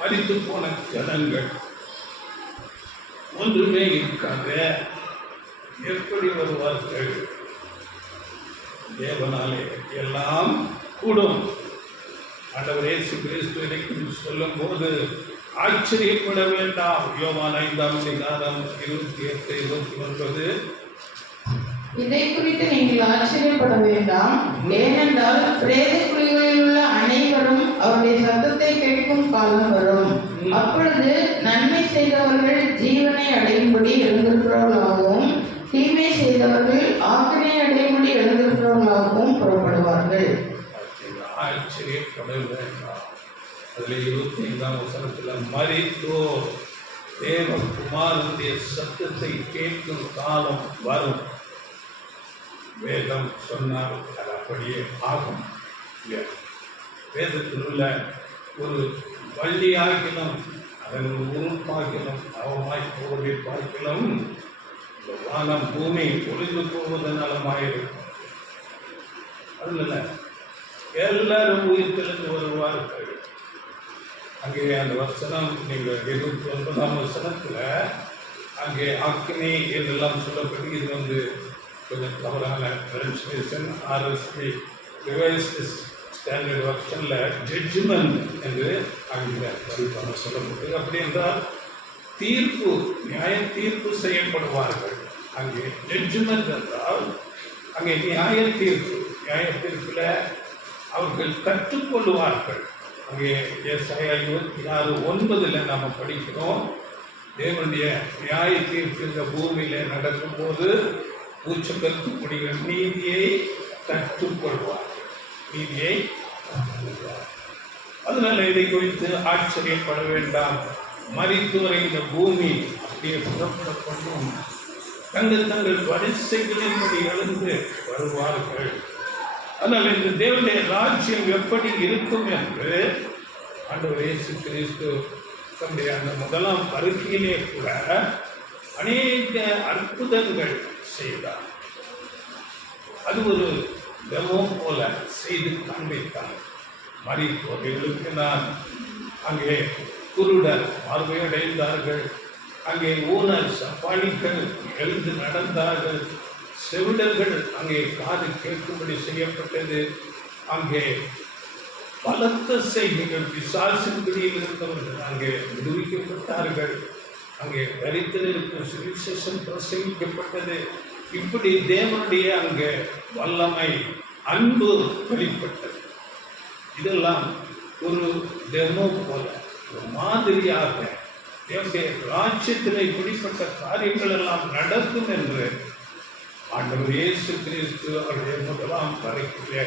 மரித்து போன ஜனங்கள் ஒன்றுமே இருக்காங்க. எப்படி வருவார்கள்? தேவனாலே எல்லாம் கூடும். ஆண்டவர் இயேசு கிறிஸ்து இன்றைக்கு சொல்லும் போது ஆச்சரியப்பட வேண்டாம். யோவான் 5:28-29. இதை குறித்து நீங்கள் ஆச்சரியப்பட வேண்டாம். ஏனென்றால் பிரேத குழிகளில் உள்ள அனைவரும் அவருடைய சத்தத்தை கேட்கும் காலம் வரும். அப்பொழுது நன்மை செய்தவர்கள் ஜீவனை அடையும்படி எழுந்திருக்கிறவர்களாகவும் தீமை செய்தவர்கள் ஆக்கினை அடையும்படி எழுந்திருக்கிறவர்களாகவும் புறப்படுவார்கள். ஆச்சரியப்பட வேண்டாம். அதில் 25ஆம் வசனத்தில் மரித்தோர் தேவகுமாரனுடைய சத்தத்தை கேட்கும் காலம் வரும். வேதம் சொன்னால் அது அப்படியே ஆகும். வேதத்தில் உள்ள ஒரு வள்ளியாகிலும் அதன் உறுப்பாகிலும் அவமாய் போவதை பார்க்கலாம். இந்த வானம் பூமி ஒளிந்து போவது நலமாயிருக்கும். அதுல எல்லாரும் உயிர்த்தெழுந்து வருவார்கள். அங்கே அந்த வசனம் நீங்கள் 29ஆம் வசனத்தில் அங்கே அக்னி என்றெல்லாம் சொல்லப்பட்டு இது கொஞ்சம் தவறான ட்ரான்ஸ்லேஷன். RSV ரிவைஸ்டு ஸ்டாண்டர்ட் வெர்ஷனில் ஜட்ஜ்மெண்ட் என்று ஆங்கில வரிப்பாக சொல்லப்பட்டு, அப்படி என்றால் தீர்ப்பு, நியாய தீர்ப்பு செய்யப்படுவார்கள். அங்கே ஜட்ஜ்மெண்ட் என்றால் அங்கே நியாய தீர்ப்பு. நியாய தீர்ப்பில் அவர்கள் கற்றுக்கொள்வார்கள். அங்கே ஏசாயா 26:9 நாம் படிக்கிறோம். தேவனுடைய நியாய தீர்ப்பு இந்த பூமியில் நடக்கும்போது பூச்சக்கத்துக்குடிய நீதியை கற்றுக்கொள்வார்கள். நீதியை கற்றுக்கொள்வார்கள். அதனால இதை குறித்து ஆச்சரியப்பட வேண்டாம். மரித்தோரை இந்த பூமி அப்படியே புறப்படப்படும். தங்கள் வரிசைகளின்படி எழுந்து வருவார்கள். ஆனால் இந்த தேவனுடைய ராஜ்யம் எப்படி இருக்கும் என்று ஆண்டவர் இயேசு கிறிஸ்து தன்னுடைய அந்த முதலாம் வருகையிலே கூட அநேக அற்புதங்கள் செய்தார். அது ஒரு டெமோ போல செய்து காண்பித்தார். மரித்தோர்களுக்கு நான் அங்கே குருடர் பார்வையடைந்தார்கள். அங்கே ஓனர்ஸ் பணிகள் எழுந்து நடந்தார்கள். செவிடர்கள் அங்கே காது கேட்கும்படி செய்யப்பட்டது. அங்கே பலத்த செய்திகள், பிசாசின் பிடியில் இருந்தவர்கள் அங்கே விடுவிக்கப்பட்டார்கள். அங்கே தரித்திரருக்கு சுவிசேஷம் பிரசங்கிக்கப்பட்டது. இப்படி தேவனுடைய அங்கே வல்லமை, அன்பு வெளிப்பட்டது. இதெல்லாம் ஒரு டெமோ போல, ஒரு மாதிரியாக தேவனுடைய ராஜ்யத்தில் இப்படிப்பட்ட காரியங்கள் எல்லாம் நடக்கும் என்று ஆண்டவர் இயேசு கிறிஸ்து அவருடைய முதலாம் வரைக்குள்ளே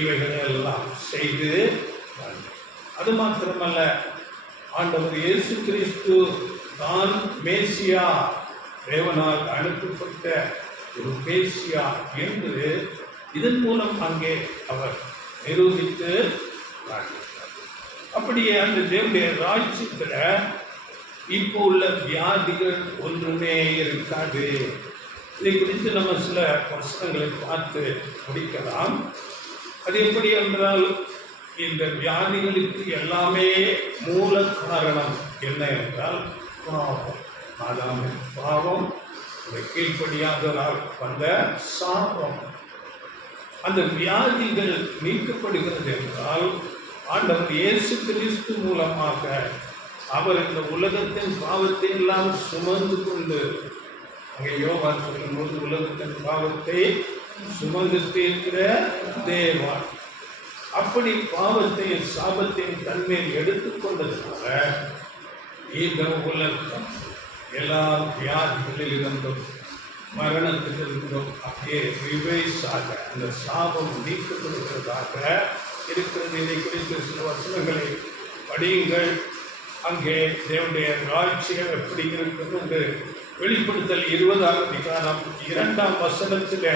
இவைகளை எல்லாம் செய்து, அது மாத்திரமல்ல, ஆண்டவர் இயேசு கிறிஸ்து தான் மேசியா, தேவனால் அனுப்பப்பட்ட ஒரு மேசியா என்று இதன் மூலம் அங்கே அவர் நிரூபித்து காண்பித்தார். அப்படியே அந்த தேவனுடைய ராஜ்யத்தில் இப்போ உள்ள வியாதிகள் ஒன்றுமே இருக்காது. இதை குறித்து நம்ம சில வசனங்களை பார்த்து முடிக்கலாம். அது எப்படி என்றால், இந்த வியாதிகளுக்கு எல்லாமே மூல காரணம் என்ன என்றால் பாவம். ஆதாமின் பாவம், கீழ்ப்படியாததால் வந்த சாபம். அந்த வியாதிகள் நீக்கப்படுகிறது என்றால் ஆண்டவர் இயேசு கிறிஸ்து மூலமாக அவர் இந்த உலகத்தின் பாவத்தை எல்லாம் சுமந்து கொண்டு, அங்கே யோவான் சொல்லும்போது உலகத்தின் பாவத்தை சுமந்து தீர்க்கிற தேவன், அப்படி பாவத்தையும் சாபத்தையும் தன்மேல் எடுத்துக்கொண்டதுனால இந்த உலகம் எல்லா வியாதிகளில் இருந்தும் மரணத்தில் இருந்தும் அப்படியே ரிவைஸாக அந்த சாபம் நீக்கப்படுகிறதாக இருக்கிறது. இதை குறித்து சில வசனங்களை படியுங்கள். அங்கே தேவனுடைய ராஜ்யம் எப்படி இருக்கிறது என்று வெளிப்படுத்தல் 20ஆம் அதிகாரம் 2ஆம் வசனத்தில்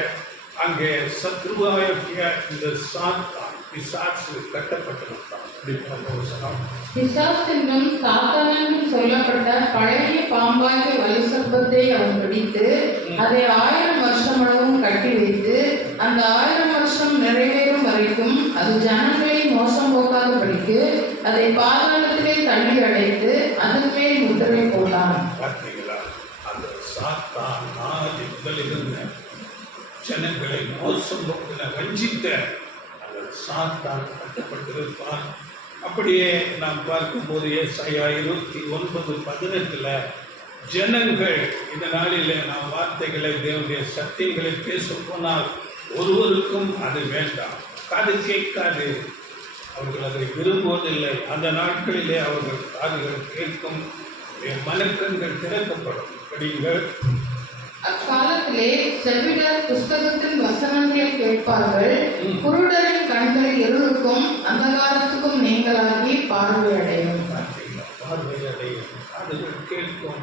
அங்கே சத்ருவாகிய இந்த சாத்தான், பிசாசு கட்டப்பட்டிருந்தான். பிசாசு என்றும் சாத்தான் என்றும் சொல்லப்பட்ட பழைய பாம்பாகிய வலுசர்ப்பத்தை அவன் பிடித்து அதை 1000 வருஷமளவும் கட்டி வைத்து, அந்த 1000 வருஷம் நிறைவேறும் வரைக்கும் அது ஜனங்களை மோசம் போக்காதபடிக்கு அதை பாதாளத்திலே தள்ளி அடைத்து அதன் மேல் முத்திரை போட்டான். பார்த்தீங்களா? அந்த சாத்தான் ஆதிகளிலிருந்த ஜனங்களை மோசம் போக்கின வஞ்சித்த அந்த சாத்தான் கட்டப்பட்டிருப்பான். அப்படியே நாம் பார்க்கும்போது ஏசாயா 29:18 ஜனங்கள் இந்த நாளில் நாம் வார்த்தைகளை, தேவனுடைய சத்தியங்களை பேச போனால் ஒருவருக்கும் அது வேண்டாம், காது கேட்காது, அவர்கள் அதை விரும்புவதில்லை. அந்த நாட்களிலே அவர்கள் காதுகள் கேட்கும், மனக்கண்கள் திறக்கப்படும். படிங்கள். அக்காலத்திலே செவிடர் புஸ்தகத்தின் வசனங்களை கேட்பார்கள், குருடரின் கண்கள் இருளுக்கும் அந்தகாரத்துக்கும் நீங்களாகி பார்வையடையும். பார்வையடையும், காதுகள் கேட்கும்,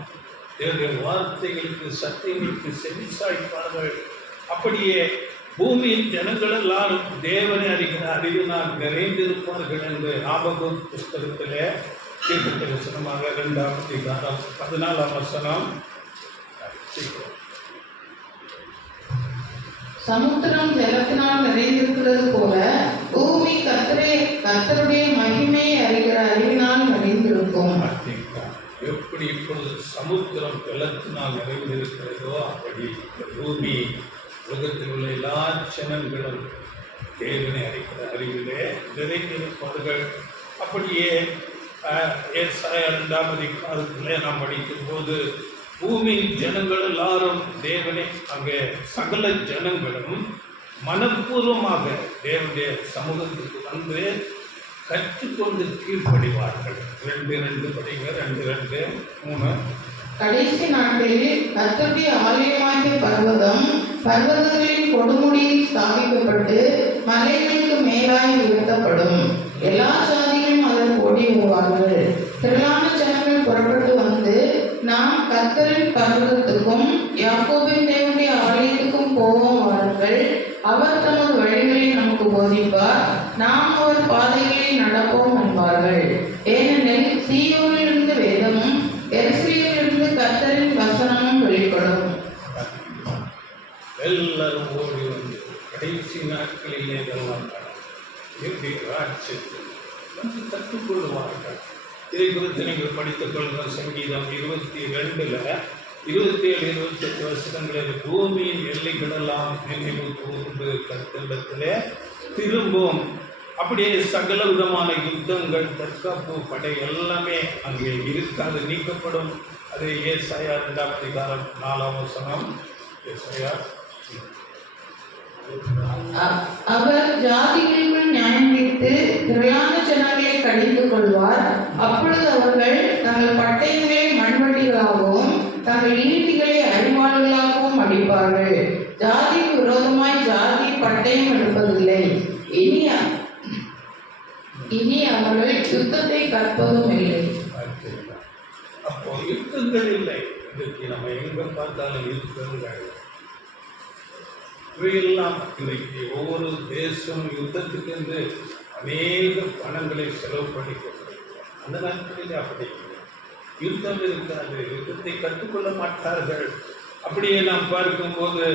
தேவனுடைய வார்த்தைகளுக்கு சத்தியங்களுக்கு செவிசாய்ப்பார்கள். அப்படியே பூமியின் ஜனங்கள் எல்லாரும் தேவனை அறிகிற அறிவினால் நிறைந்திருப்பார்கள் என்று ஆபகூம் புஸ்தகத்திலே தீர்க்கதரிசனமாக 2ஆம் அதிகாரம் 14ஆம் வசனம். சமுத்திரம் ஜலத்தினால் நிறைந்திருக்கிறது போல பூமி கர்த்தருடைய மகிமையை அறிகிற அறிவினால் நிறைந்திருக்கும். எப்படி இப்பொழுது சமுத்திரம் ஜலத்தினால் நிறைந்திருக்கிறதோ அப்படி பூமி, உலகத்தில் உள்ள எல்லா ஜனங்களும் தேவனை அறிகிற அறிவிலே நிறைந்திருப்பார்கள். அப்படியே ஏசாயா 2ஆம் அதிகாரத்திலே நாம் படிக்கும் போது பூமியின் ஜனங்கள் எல்லாரும் தேவனை, அங்கே சகல ஜனங்களும் மனப்பூர்வமாக தேவனுடைய சமூகத்துக்கு வந்து கற்றுக்கொண்டு கீழ்ப்படிவார்கள். 2:2 படிங்க. 2:2-3. கடைசி நாட்களில் கர்த்தருடைய ஆலயமாகிய பர்வதங்களின் கொடுமுடியில் ஸ்தாபிக்கப்பட்டு மலைகளுக்கு மேலாய் உயர்த்தப்படும். எல்லா ஜாதிகளும் அதற்கு ஓடி வருவார்கள். திரளான ஜனங்கள் புறப்பட்டு வந்து, நாம் கர்த்தரின் பர்வதத்துக்கும் யாக்கோபின் தேவனுடைய ஆலயத்துக்கும் போவோம், வாருங்கள். அவர் தமது வழிகளை நமக்கு போதிப்பார், நாம் அவர் பாதைகளில் நடப்போம் என்பார்கள். ஏனெனில் சீயோனிலிருந்து வேதமும் எருசலேமிலிருந்து கர்த்தரின் வசனமும் வெளிப்படும். எல்லாரும் ஓடி வந்து கடைசி நாட்களிலே இதெல்லாம் ராட்சியத்தில் வந்து கற்றுக்கொள்வார்கள். இதை குறித்து நீங்கள் படித்துக் கொள்கிற சங்கீதம் 22 27 28 வசனங்களில் பூமியின் எல்லைகளெல்லாம் நினைவு கூர்ந்து கர்த்தரிடத்திலே திரும்பும். அப்படியே சகல விதமான யுத்தங்கள், தற்காப்பு படை எல்லாமே அங்கே இருக்காது, நீக்கப்படும். அது ஏசாயா 2ஆம் அதிகாரம் 4ஆம் வசனம். ஏசாயா அவர் ஜாதிகளுக்குள் நியாயம் தீர்த்து திரளான ஜனங்களை கடிந்து கொள்வார். அப்பொழுது அவர்கள் தங்கள் பட்டயங்களை மண்வெட்டிகளாகவும் தங்கள் ஈட்டிகளை அரிவாள்களாகவும் அடிப்பார்கள். ஜாதிக்கு விரோதமாய் ஜாதி பட்டயம் எடுப்பதில்லை. இனி அவர்கள் யுத்தத்தை கற்பதும் இல்லை. அப்போ யுத்தங்கள் இல்லை. இன்றைக்கு நம்ம எங்க பார்த்தாலும் யுத்தங்கள். இவையெல்லாம் இன்றைக்கு ஒவ்வொரு தேசம் யுத்தத்துக்கு என்று அநேக பணங்களை செலவு பண்ணி கொண்டிருக்கிறோம். அந்த நாட்களில் அப்படி யுத்தம் இருக்காது, யுத்தத்தை கற்றுக்கொள்ள மாட்டார்கள். அப்படியே நாம் பார்க்கும்போது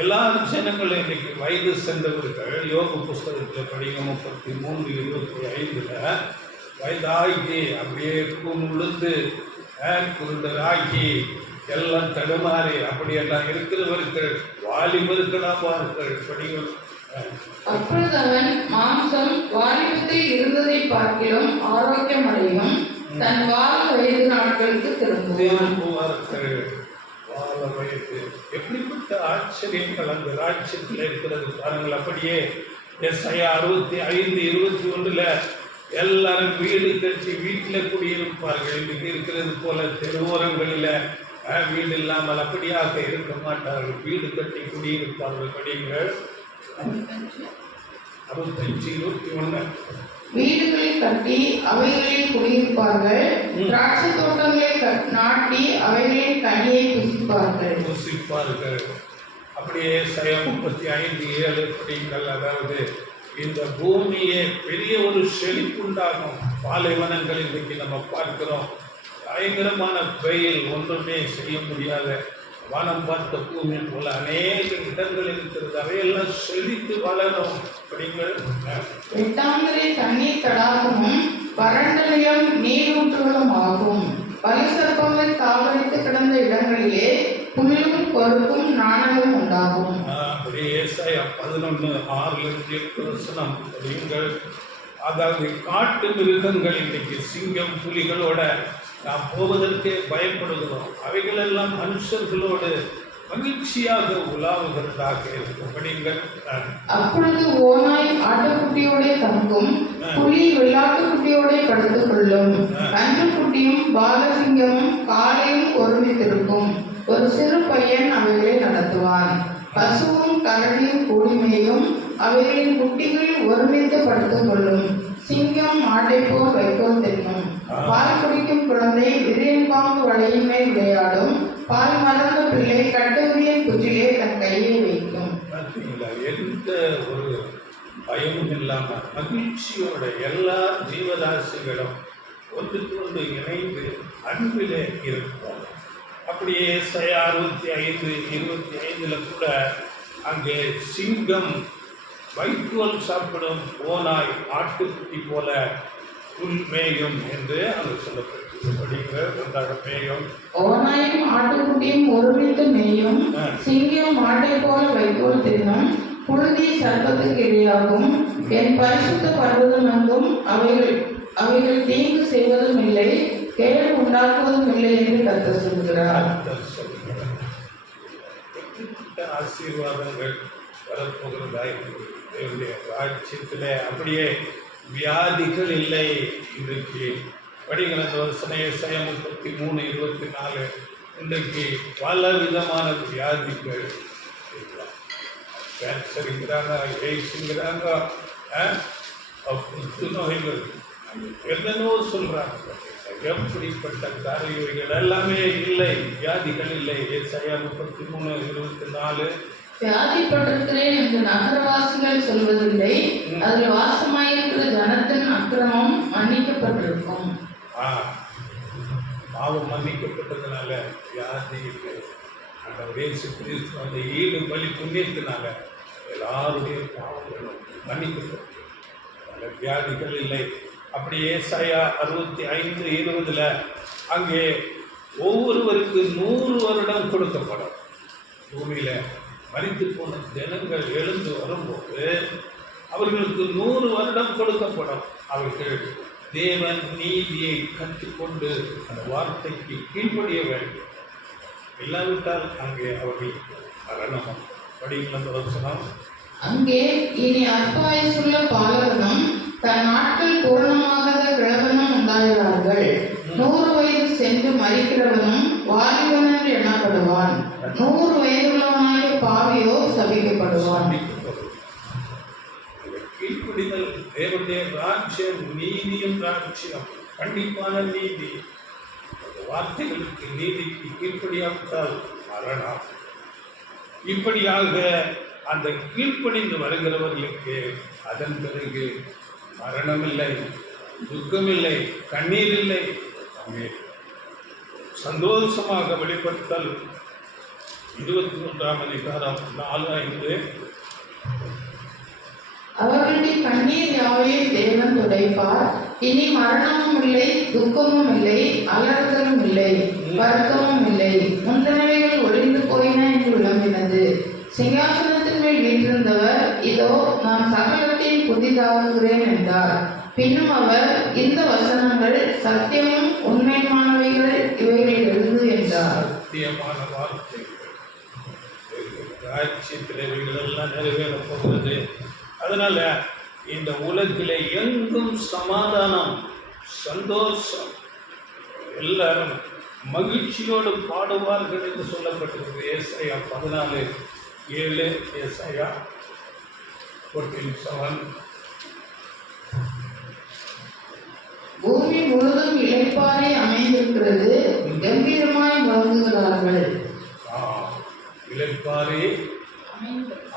எல்லா ஜனங்களும் இன்றைக்கு வயது சென்றவர்கள் யோக புஸ்தகத்தில் படிங்க 33:25 வயதாகி அப்படியே உளுந்து குருடராகி எல்லாம் தடுமாறி அப்படியெல்லாம் இருக்கிறவர்கள் வாலிபர்களாவார்கள். படிகள் அப்பொழுது அவன் மாம்சம் வாலிபத்தில் இருந்ததை பார்க்கிலும் ஆரோக்கியம் அடையும், தன் வாழ வயது நாட்களுக்கு திரும்புவார்கள். வாழ வயது எப்படிப்பட்ட ஆச்சரியங்கள் அந்த ராஜ்யத்தில் இருக்கிறது பாருங்கள். அப்படியே ஏசாயா 65:21 எல்லாரும் வீடு கட்டி வீட்டில் குடியிருப்பார்கள். இன்றைக்கு இருக்கிறது போல தெருவோரங்களில் வீடு இல்லாமல் அப்படியாக இருக்க மாட்டார்கள், வீடு கட்டி குடியிருப்பார்கள். படிங்கள் 65:21 வீடுகளை கட்டி அவைகளில் குடியிருப்பார்கள், திராட்சை தோட்டங்களை நாட்டி அவைகளின் கனியை புசிப்பார்கள். அப்படியே ஏசாயா 35:7 படிங்கள். அதாவது இந்த பூமியே பெரிய ஒரு செழிப்புண்டாகும். பாலைவனங்கள் இன்றைக்கு நம்ம பார்க்கிறோம், பயங்கரமான வெயில், ஒன்றுமே செய்ய முடியாத வானம் பார்த்த பூமி போல அநேக இடங்கள் இருக்கிறது. அவையெல்லாம் செழித்து வளரும். படிங்கள் வெட்டாந்தரை தண்ணீர் தடாகமும் வறண்ட நிலம் நீரூற்றுகளும் ஆகும். பலிசர்ப்பங்கள் தாவரித்து கிடந்த இடங்களிலே புல்லும் கொழுப்பும் நாணலும் உண்டாகும். அப்படியே ஏசாயா 11:6-8 படிங்கள். அதாவது காட்டு மிருகங்கள் இன்றைக்கு சிங்கம் புலிகளோட நாம் போவதற்கே பயப்படுகிறோம். அவைகளெல்லாம் மனுஷர்களோடு மகிழ்ச்சியாக உலாவுகிறதாக இருக்கும். படிங்கள் அப்பொழுது ஓநாய் ஆட்டுக்குட்டியோட தங்கும், புலி வெள்ளாட்டுக்குட்டியோட படுத்துக் கொள்ளும், கன்றுக்குட்டியும் பாலசிங்கமும் காலையும் ஒருமித்திருக்கும். ஒரு சிறு பையன் அவைகளை நடத்துவான். பசுவும் கரடியும் கூடிமையும் அவைகளின் குட்டிகள் ஒருமித்து படுத்துக் கொள்ளும். சிங்கம் மாட்டை போல் வைக்கோல் தின்னும். பால் குடிக்கும் குழந்தை விரியன் பாம்பு வலையின் மேல் விளையாடும். பால் மறந்த பிள்ளை கட்டுவிரியன் குச்சிலே தன் கையை வைக்கும். எந்த ஒரு பயமும் இல்லாமல் மகிழ்ச்சியோட எல்லா ஜீவராசிகளும் ஒன்றுக்கு ஒன்று இணைந்து அன்பிலே இருக்கும். அப்படியே ஏசாயா 65:25 கூட அங்கே சிங்கம் வைக்கோல் சாப்பிடும், ஓநாய் ஆட்டுக்குட்டி போல புல் மேயும் என்று அங்கு சொல்லப்பட்டது. படிங்கள் மேயும். ஓநாயும் ஆட்டுக்குட்டியும் ஒருமித்து மேயும், சிங்கம் மாட்டை போல வைக்கோல் தின்னும், புழுதி சர்ப்பத்துக்கு இடையாகும். என் பரிசுத்த பர்வதம் எங்கும் அவைகள் தீங்கு செய்வதும் இல்லை, கேடு உண்டாக்குவதும் இல்லை என்று கர்த்தர் சொல்கிறார். ஆசீர்வாதங்கள் வரப்போகிறதாய் ராஜ்யத்திலே அப்படியே வியாதிகள் இல்லை. இன்றைக்கு படிகள் அந்த வசனம் ஏசாயா 33:24 இன்றைக்கு பல விதமான வியாதிகள், கேன்சருங்கிறாங்க, எய்ட்ஸுங்கிறாங்க, புற்றுநோய்கள் என்னென்னோ சொல்றாங்க. எப்படிப்பட்ட காரியங்கள் எல்லாமே இல்லை, வியாதிகள் இல்லை. ஏசாயா 33:24 வியாதிப்பட்டிருக்கிறேன் என்று நகரவாசிகள் சொல்வதில்லை, அதில் வாசமாயிருக்கிற ஜனத்தின் அக்கிரமம் மன்னிக்கப்பட்டிருக்கும். பாவம் மன்னிக்கப்பட்டதுனால வியாதி இல்லை. அந்த இயேசு கிறிஸ்து அந்த ஈடு பலி புண்ணியத்தினால எல்லாருடைய பாவங்களும் மன்னிக்கப்பட்டது. வியாதிகள் இல்லை. அப்படியே ஏசாயா 65:20 அங்கே ஒவ்வொருவருக்கு 100 வருடம் கொடுக்கப்படும். பூமியில மரித்து போன ஜனங்கள் எழுந்து வரும்போது அவர்களுக்கு 100 வருடம் கொடுக்கப்படும். அவர்கள் தேவன் நீதியை கற்றுக்கொண்டு அந்த வார்த்தைக்கு கீழ்ப்படிய வேண்டும். இல்லாவிட்டால் அங்கே அவர்கள் மரணம். படிக்கலாம். அங்கே இனி அற்பாயுசுள்ள பாலகனும் தன் நாட்கள் பூரணமாகாத கிழவனும் உண்டாகிறார்கள். 100 வயது சென்று மரிக்கிறவனும் வாலிபன் என்று எண்ணப்படுவான். 100 வயதுள்ளவனாகிய பாவியோ சபிக்கப்படுவான். கீழ்ப்படிதல் தேவனுடைய ராஜ்யம், நீதியும் ராஜ்யம், கண்டிப்பான நீதி. வார்த்தைகளுக்கு நீதிக்கு கீழ்ப்படியாவிட்டால் மரணம். இப்படியாக அந்த கீழ்ப்படிந்து வருகிறவர்களுக்கு அதன் பிறகு மரணமில்லை, துக்கமில்லை, கண்ணீர் இல்லை. அங்கே சந்தோஷமாக வெளிப்படுத்தல் 21ஆம் அதிகாரம் 4-5. அவர்களுடைய கண்ணீர் யாவையும் தேவன் துடைப்பார். இனி மரணமும் இல்லை, துக்கமும் இல்லை, அலறுதலும் இல்லை, வருத்தமும் இல்லை. முந்தினவைகள் ஒழிந்து போயின என்று விளம்பினது. சிங்காசனத்தின் மேல் வீற்றிருந்தவர், இதோ நான் சகலத்தையும் புதிதாக்குகிறேன் என்றார். பின்னும் அவர், இந்த வசனங்கள் சத்தியமும் உண்மையானவைகள், இவைகளில் எழுது என்றார். சத்தியமான வார்த்தைகள், ராஜ்யத்தில் இவைகளெல்லாம் நிறைவேறப் போகிறது. அதனால இந்த உலகிலே எங்கும் சமாதானம், சந்தோஷம், எல்லாரும் மகிழ்ச்சியோடு பாடுவார்கள் என்று சொல்லப்பட்டிருக்கு. ஏசாயா 14:7, ஏசாயா 14:7. பூமி முழுதும் இளைப்பாறை அமைந்திருக்கிறது, கம்பீரமாய் முழங்குகிறார்கள். இளைப்பாறை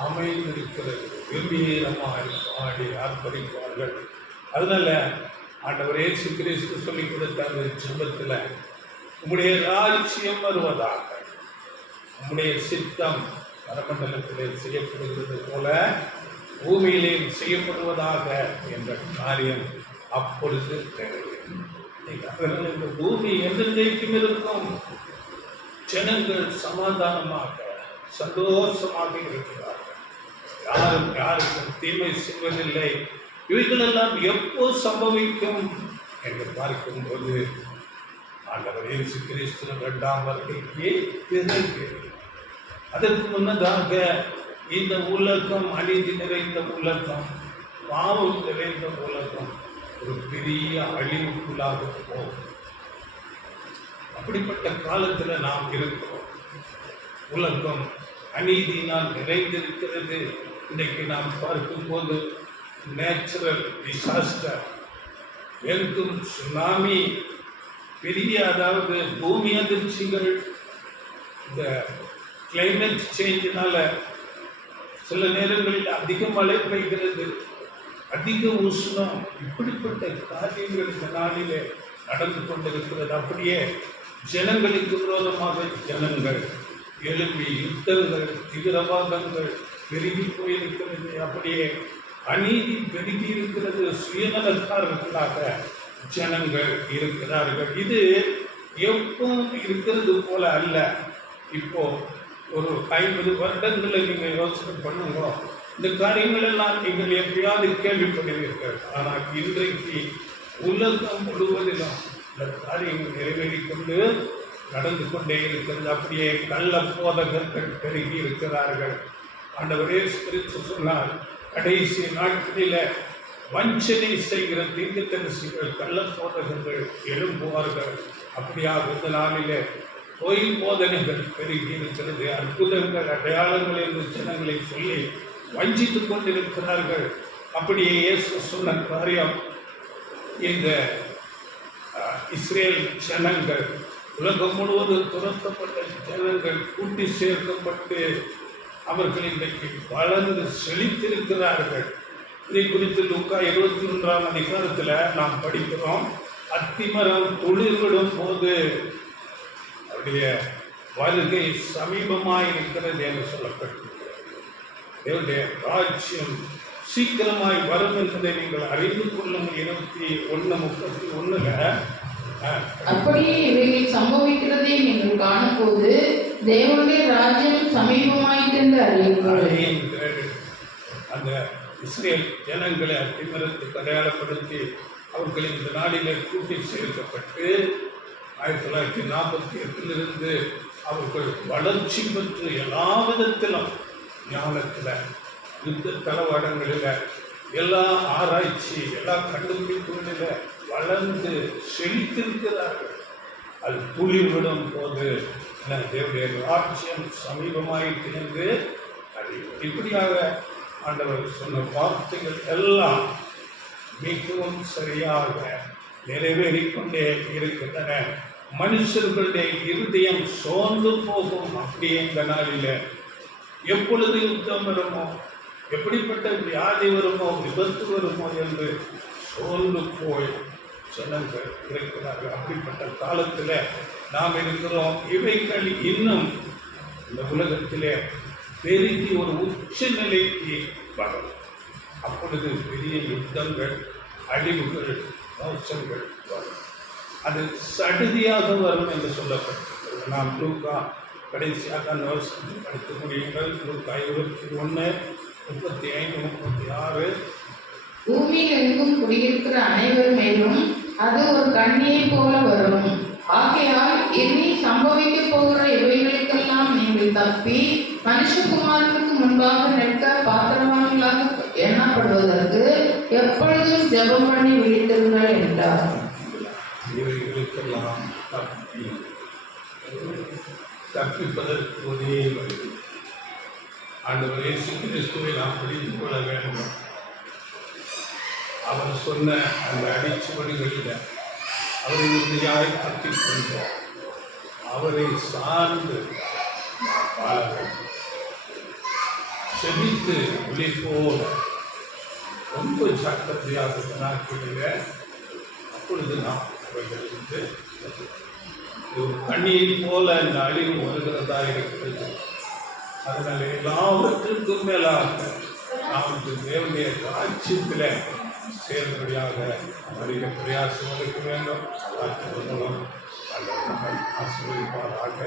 அமைந்திருக்கிறது, கம்பீரமாக பாடி ஆர்ப்பரிப்பார்கள். அதனால ஆண்டவர் இயேசு கிறிஸ்து சொல்லி கொடுத்த அந்த ஜெபத்தில், உம்முடைய ராஜ்யம் வருவதாக, உம்முடைய சித்தம் பரமண்டலத்திலே செய்யப்படுகிறது போல பூமியிலேயும் செய்யப்படுவதாக என்ற காரியம் அப்பொழுது தேவை. அதனால் இந்த பூமி என்றைக்கும் இருக்கும். ஜனங்கள் சமாதானமாக சந்தோஷமாக இருக்கிறார்கள். யாருக்கும் தீமை செய்வதில்லை. இவைகளெல்லாம் எப்போ சம்பவிக்கும் என்று பார்க்கும்போது ஆண்டவர் இயேசு கிறிஸ்து 2ஆம் வருகைக்கு பிறகு. அதற்கு முன்னதாக இந்த உலகம், அநீதி நிறைந்த உலகம், பாவம் நிறைந்த உலகம் ஒரு பெரிய அழிவுக்குள்ளாக போகும். அப்படிப்பட்ட காலத்தில் நாம் இருக்கிறோம். உலகம் அநீதியினால் நிறைந்திருக்கிறது. இன்றைக்கு நாம் பார்க்கும்போது நேச்சுரல் டிசாஸ்டர், எங்கும் சுனாமி, பெரிய அதாவது பூமி அதிர்ச்சிகள், இந்த கிளைமேட் சேஞ்சினால சில நேரங்களில் அதிக மழை பெய்கிறது, அதிக உஷ்ணம். இப்படிப்பட்ட காரியங்கள் இந்த நாளிலே நடந்து கொண்டிருக்கிறது. அப்படியே ஜனங்களுக்கு விரோதமாக ஜனங்கள் எழுப்பி யுத்தங்கள், தீவிரவாதங்கள் பெருகி போயிருக்கிறது. அப்படியே அநீதி பெருகி இருக்கிறது. சுயநலக்காரர்களாக ஜனங்கள் இருக்கிறார்கள். இது எப்பவும் இருக்கிறது போல அல்ல. இப்போ ஒரு 50 வருடங்களை நீங்கள் யோசனை பண்ணுங்க. இந்த காரியங்கள் எல்லாம் நீங்கள் எப்படியாவது கேள்விப்படுவீர்கள். ஆனால் இன்றைக்கு உலகம் முழுவதிலும் இந்த காரியங்கள் நிறைவேறிக்கொண்டு நடந்து கொண்டே இருக்கிறது. அப்படியே கள்ள போதகர்கள் பெருகி இருக்கிறார்கள். ஆண்டவர் இயேசு கிறிஸ்து சொன்னார், கடைசி நாட்களில் வஞ்சனை செய்கிற தீர்க்கதரிசிகள், கள்ள போதகர்கள் எழும்புவார்கள். அப்படியாக இந்த நாளிலே பொய் போதனைகள் பெருகி இருக்கிறது. அற்புதங்கள், அடையாளங்கள் என்று ஜனங்களை சொல்லி வஞ்சித்துக் கொண்டிருக்கிறார்கள். அப்படியே இயேசு சொன்ன காரியம், இந்த இஸ்ரேல் ஜனங்கள், உலகம் முழுவதும் துரத்தப்பட்ட ஜனங்கள் கூட்டி சேர்க்கப்பட்டு அவர்கள் இன்றைக்கு வளர்ந்து செழித்திருக்கிறார்கள். இதை குறித்து லூக்கா 21ஆம் அதிகாரத்தில் நாம் படிக்கிறோம். அத்திமரம் துளிர்விடும் போது அவருடைய வருகை சமீபமாக இருக்கிறது என்று சொல்லப்பட்டிருக்கிறது. தேவனுடைய ராஜ்யம் சீக்கிரமாய் வரும் என்பதை நீங்கள் அறிந்து கொள்ளும். 21:31 அப்படியே இவைகள் சம்பவிக்கிறதை நீங்கள் காணும்போது தேவனுடைய ராஜ்யம் சமீபமாயிற்று என்று அறியுங்கள். அந்த இஸ்ரேல் ஜனங்களை அத்திமரத்துக்கு அடையாளப்படுத்தி அவர்கள் இந்த நாளிலே கூட்டி சேர்க்கப்பட்டு 1948 அவர்கள் வளர்ச்சி பெற்று எல்லா விதத்திலும் ஞானத்தில், யுத்த தளவாடங்களில், எல்லா ஆராய்ச்சி, எல்லா கண்டுபிடிப்புகளில் வளர்ந்து செழித்திருக்கிறார்கள். அது துளிர்விடும் போது தேவனுடைய ராஜ்யம் சமீபமாயிற்று என்று அது இப்படியாக ஆண்டவர் சொன்ன வார்த்தைகள் எல்லாம் மிகவும் சரியாக நிறைவேறிக்கொண்டே இருக்கின்றன. மனுஷர்களுடைய இருதயம் சோர்ந்து போகும். அப்படியே இந்த நாளில் எப்பொழுது யுத்தம் வருமோ, எப்படிப்பட்ட வியாதி வருமோ, விபத்து வருமோ என்று சோர்ந்து போய் ஜனங்கள் இருக்கிறார்கள். அப்படிப்பட்ட காலத்தில் நாம் இருக்கிறோம். இவைகள் இன்னும் இந்த உலகத்திலே பெருகி ஒரு உச்ச நிலைக்கு வரும். அப்பொழுது பெரிய யுத்தங்கள், அழிவுகள், மோசங்கள் வரும். அது சடுதியாக வரும் என்று சொல்லப்பட்டிருக்கிறது. நாம் லூக்கா கடைசியாக அந்த வருஷம் படித்து முடியுங்கள். லூக்கா 21:35-36. பூமியில் எங்கும் குடியிருக்கிற அனைவர் மேலும் அது ஒரு கண்ணியை போல வரும். ஆகையால் இனி சம்பவிக்க போகிற இவைகளுக்கெல்லாம் நீங்கள் தப்பி மனுஷகுமாரனுக்கு முன்பாக நிற்க பாத்திரவான்களாக எண்ணப்படுவதற்கு எப்பொழுதும் ஜெபம் பண்ணி விழித்திருங்கள் என்றார். இவைகளுக்கெல்லாம் தப்பிப்பதற்கு ஒரே வழி ஆண்டவர் இயேசு கிறிஸ்துவை நாம் பிடித்துக் கொள்ள வேண்டும். அவர் சொன்ன அந்த அடிச்சுவடுகளில் அவரை உறுதியாய் பற்றிக் கொண்டு அவரை சார்ந்து வாழ வேண்டும். செபித்து விழிப்போல ரொம்ப ஜாக்கிரதையாக நாட்களில் அப்பொழுது நாம் அவர்களுக்கு ஒரு கண்ணீர் போல இந்த அழிவு வருகிறதா இருக்கிறது. அதனால் எல்லாவற்றுக்கும் மேலாக நாம் தேவனுடைய ராஜ்யத்தில் சேர்ந்தபடியாக அதிக பிரயாசம் எடுக்க வேண்டும். ஆசீர்வதிப்பாராக.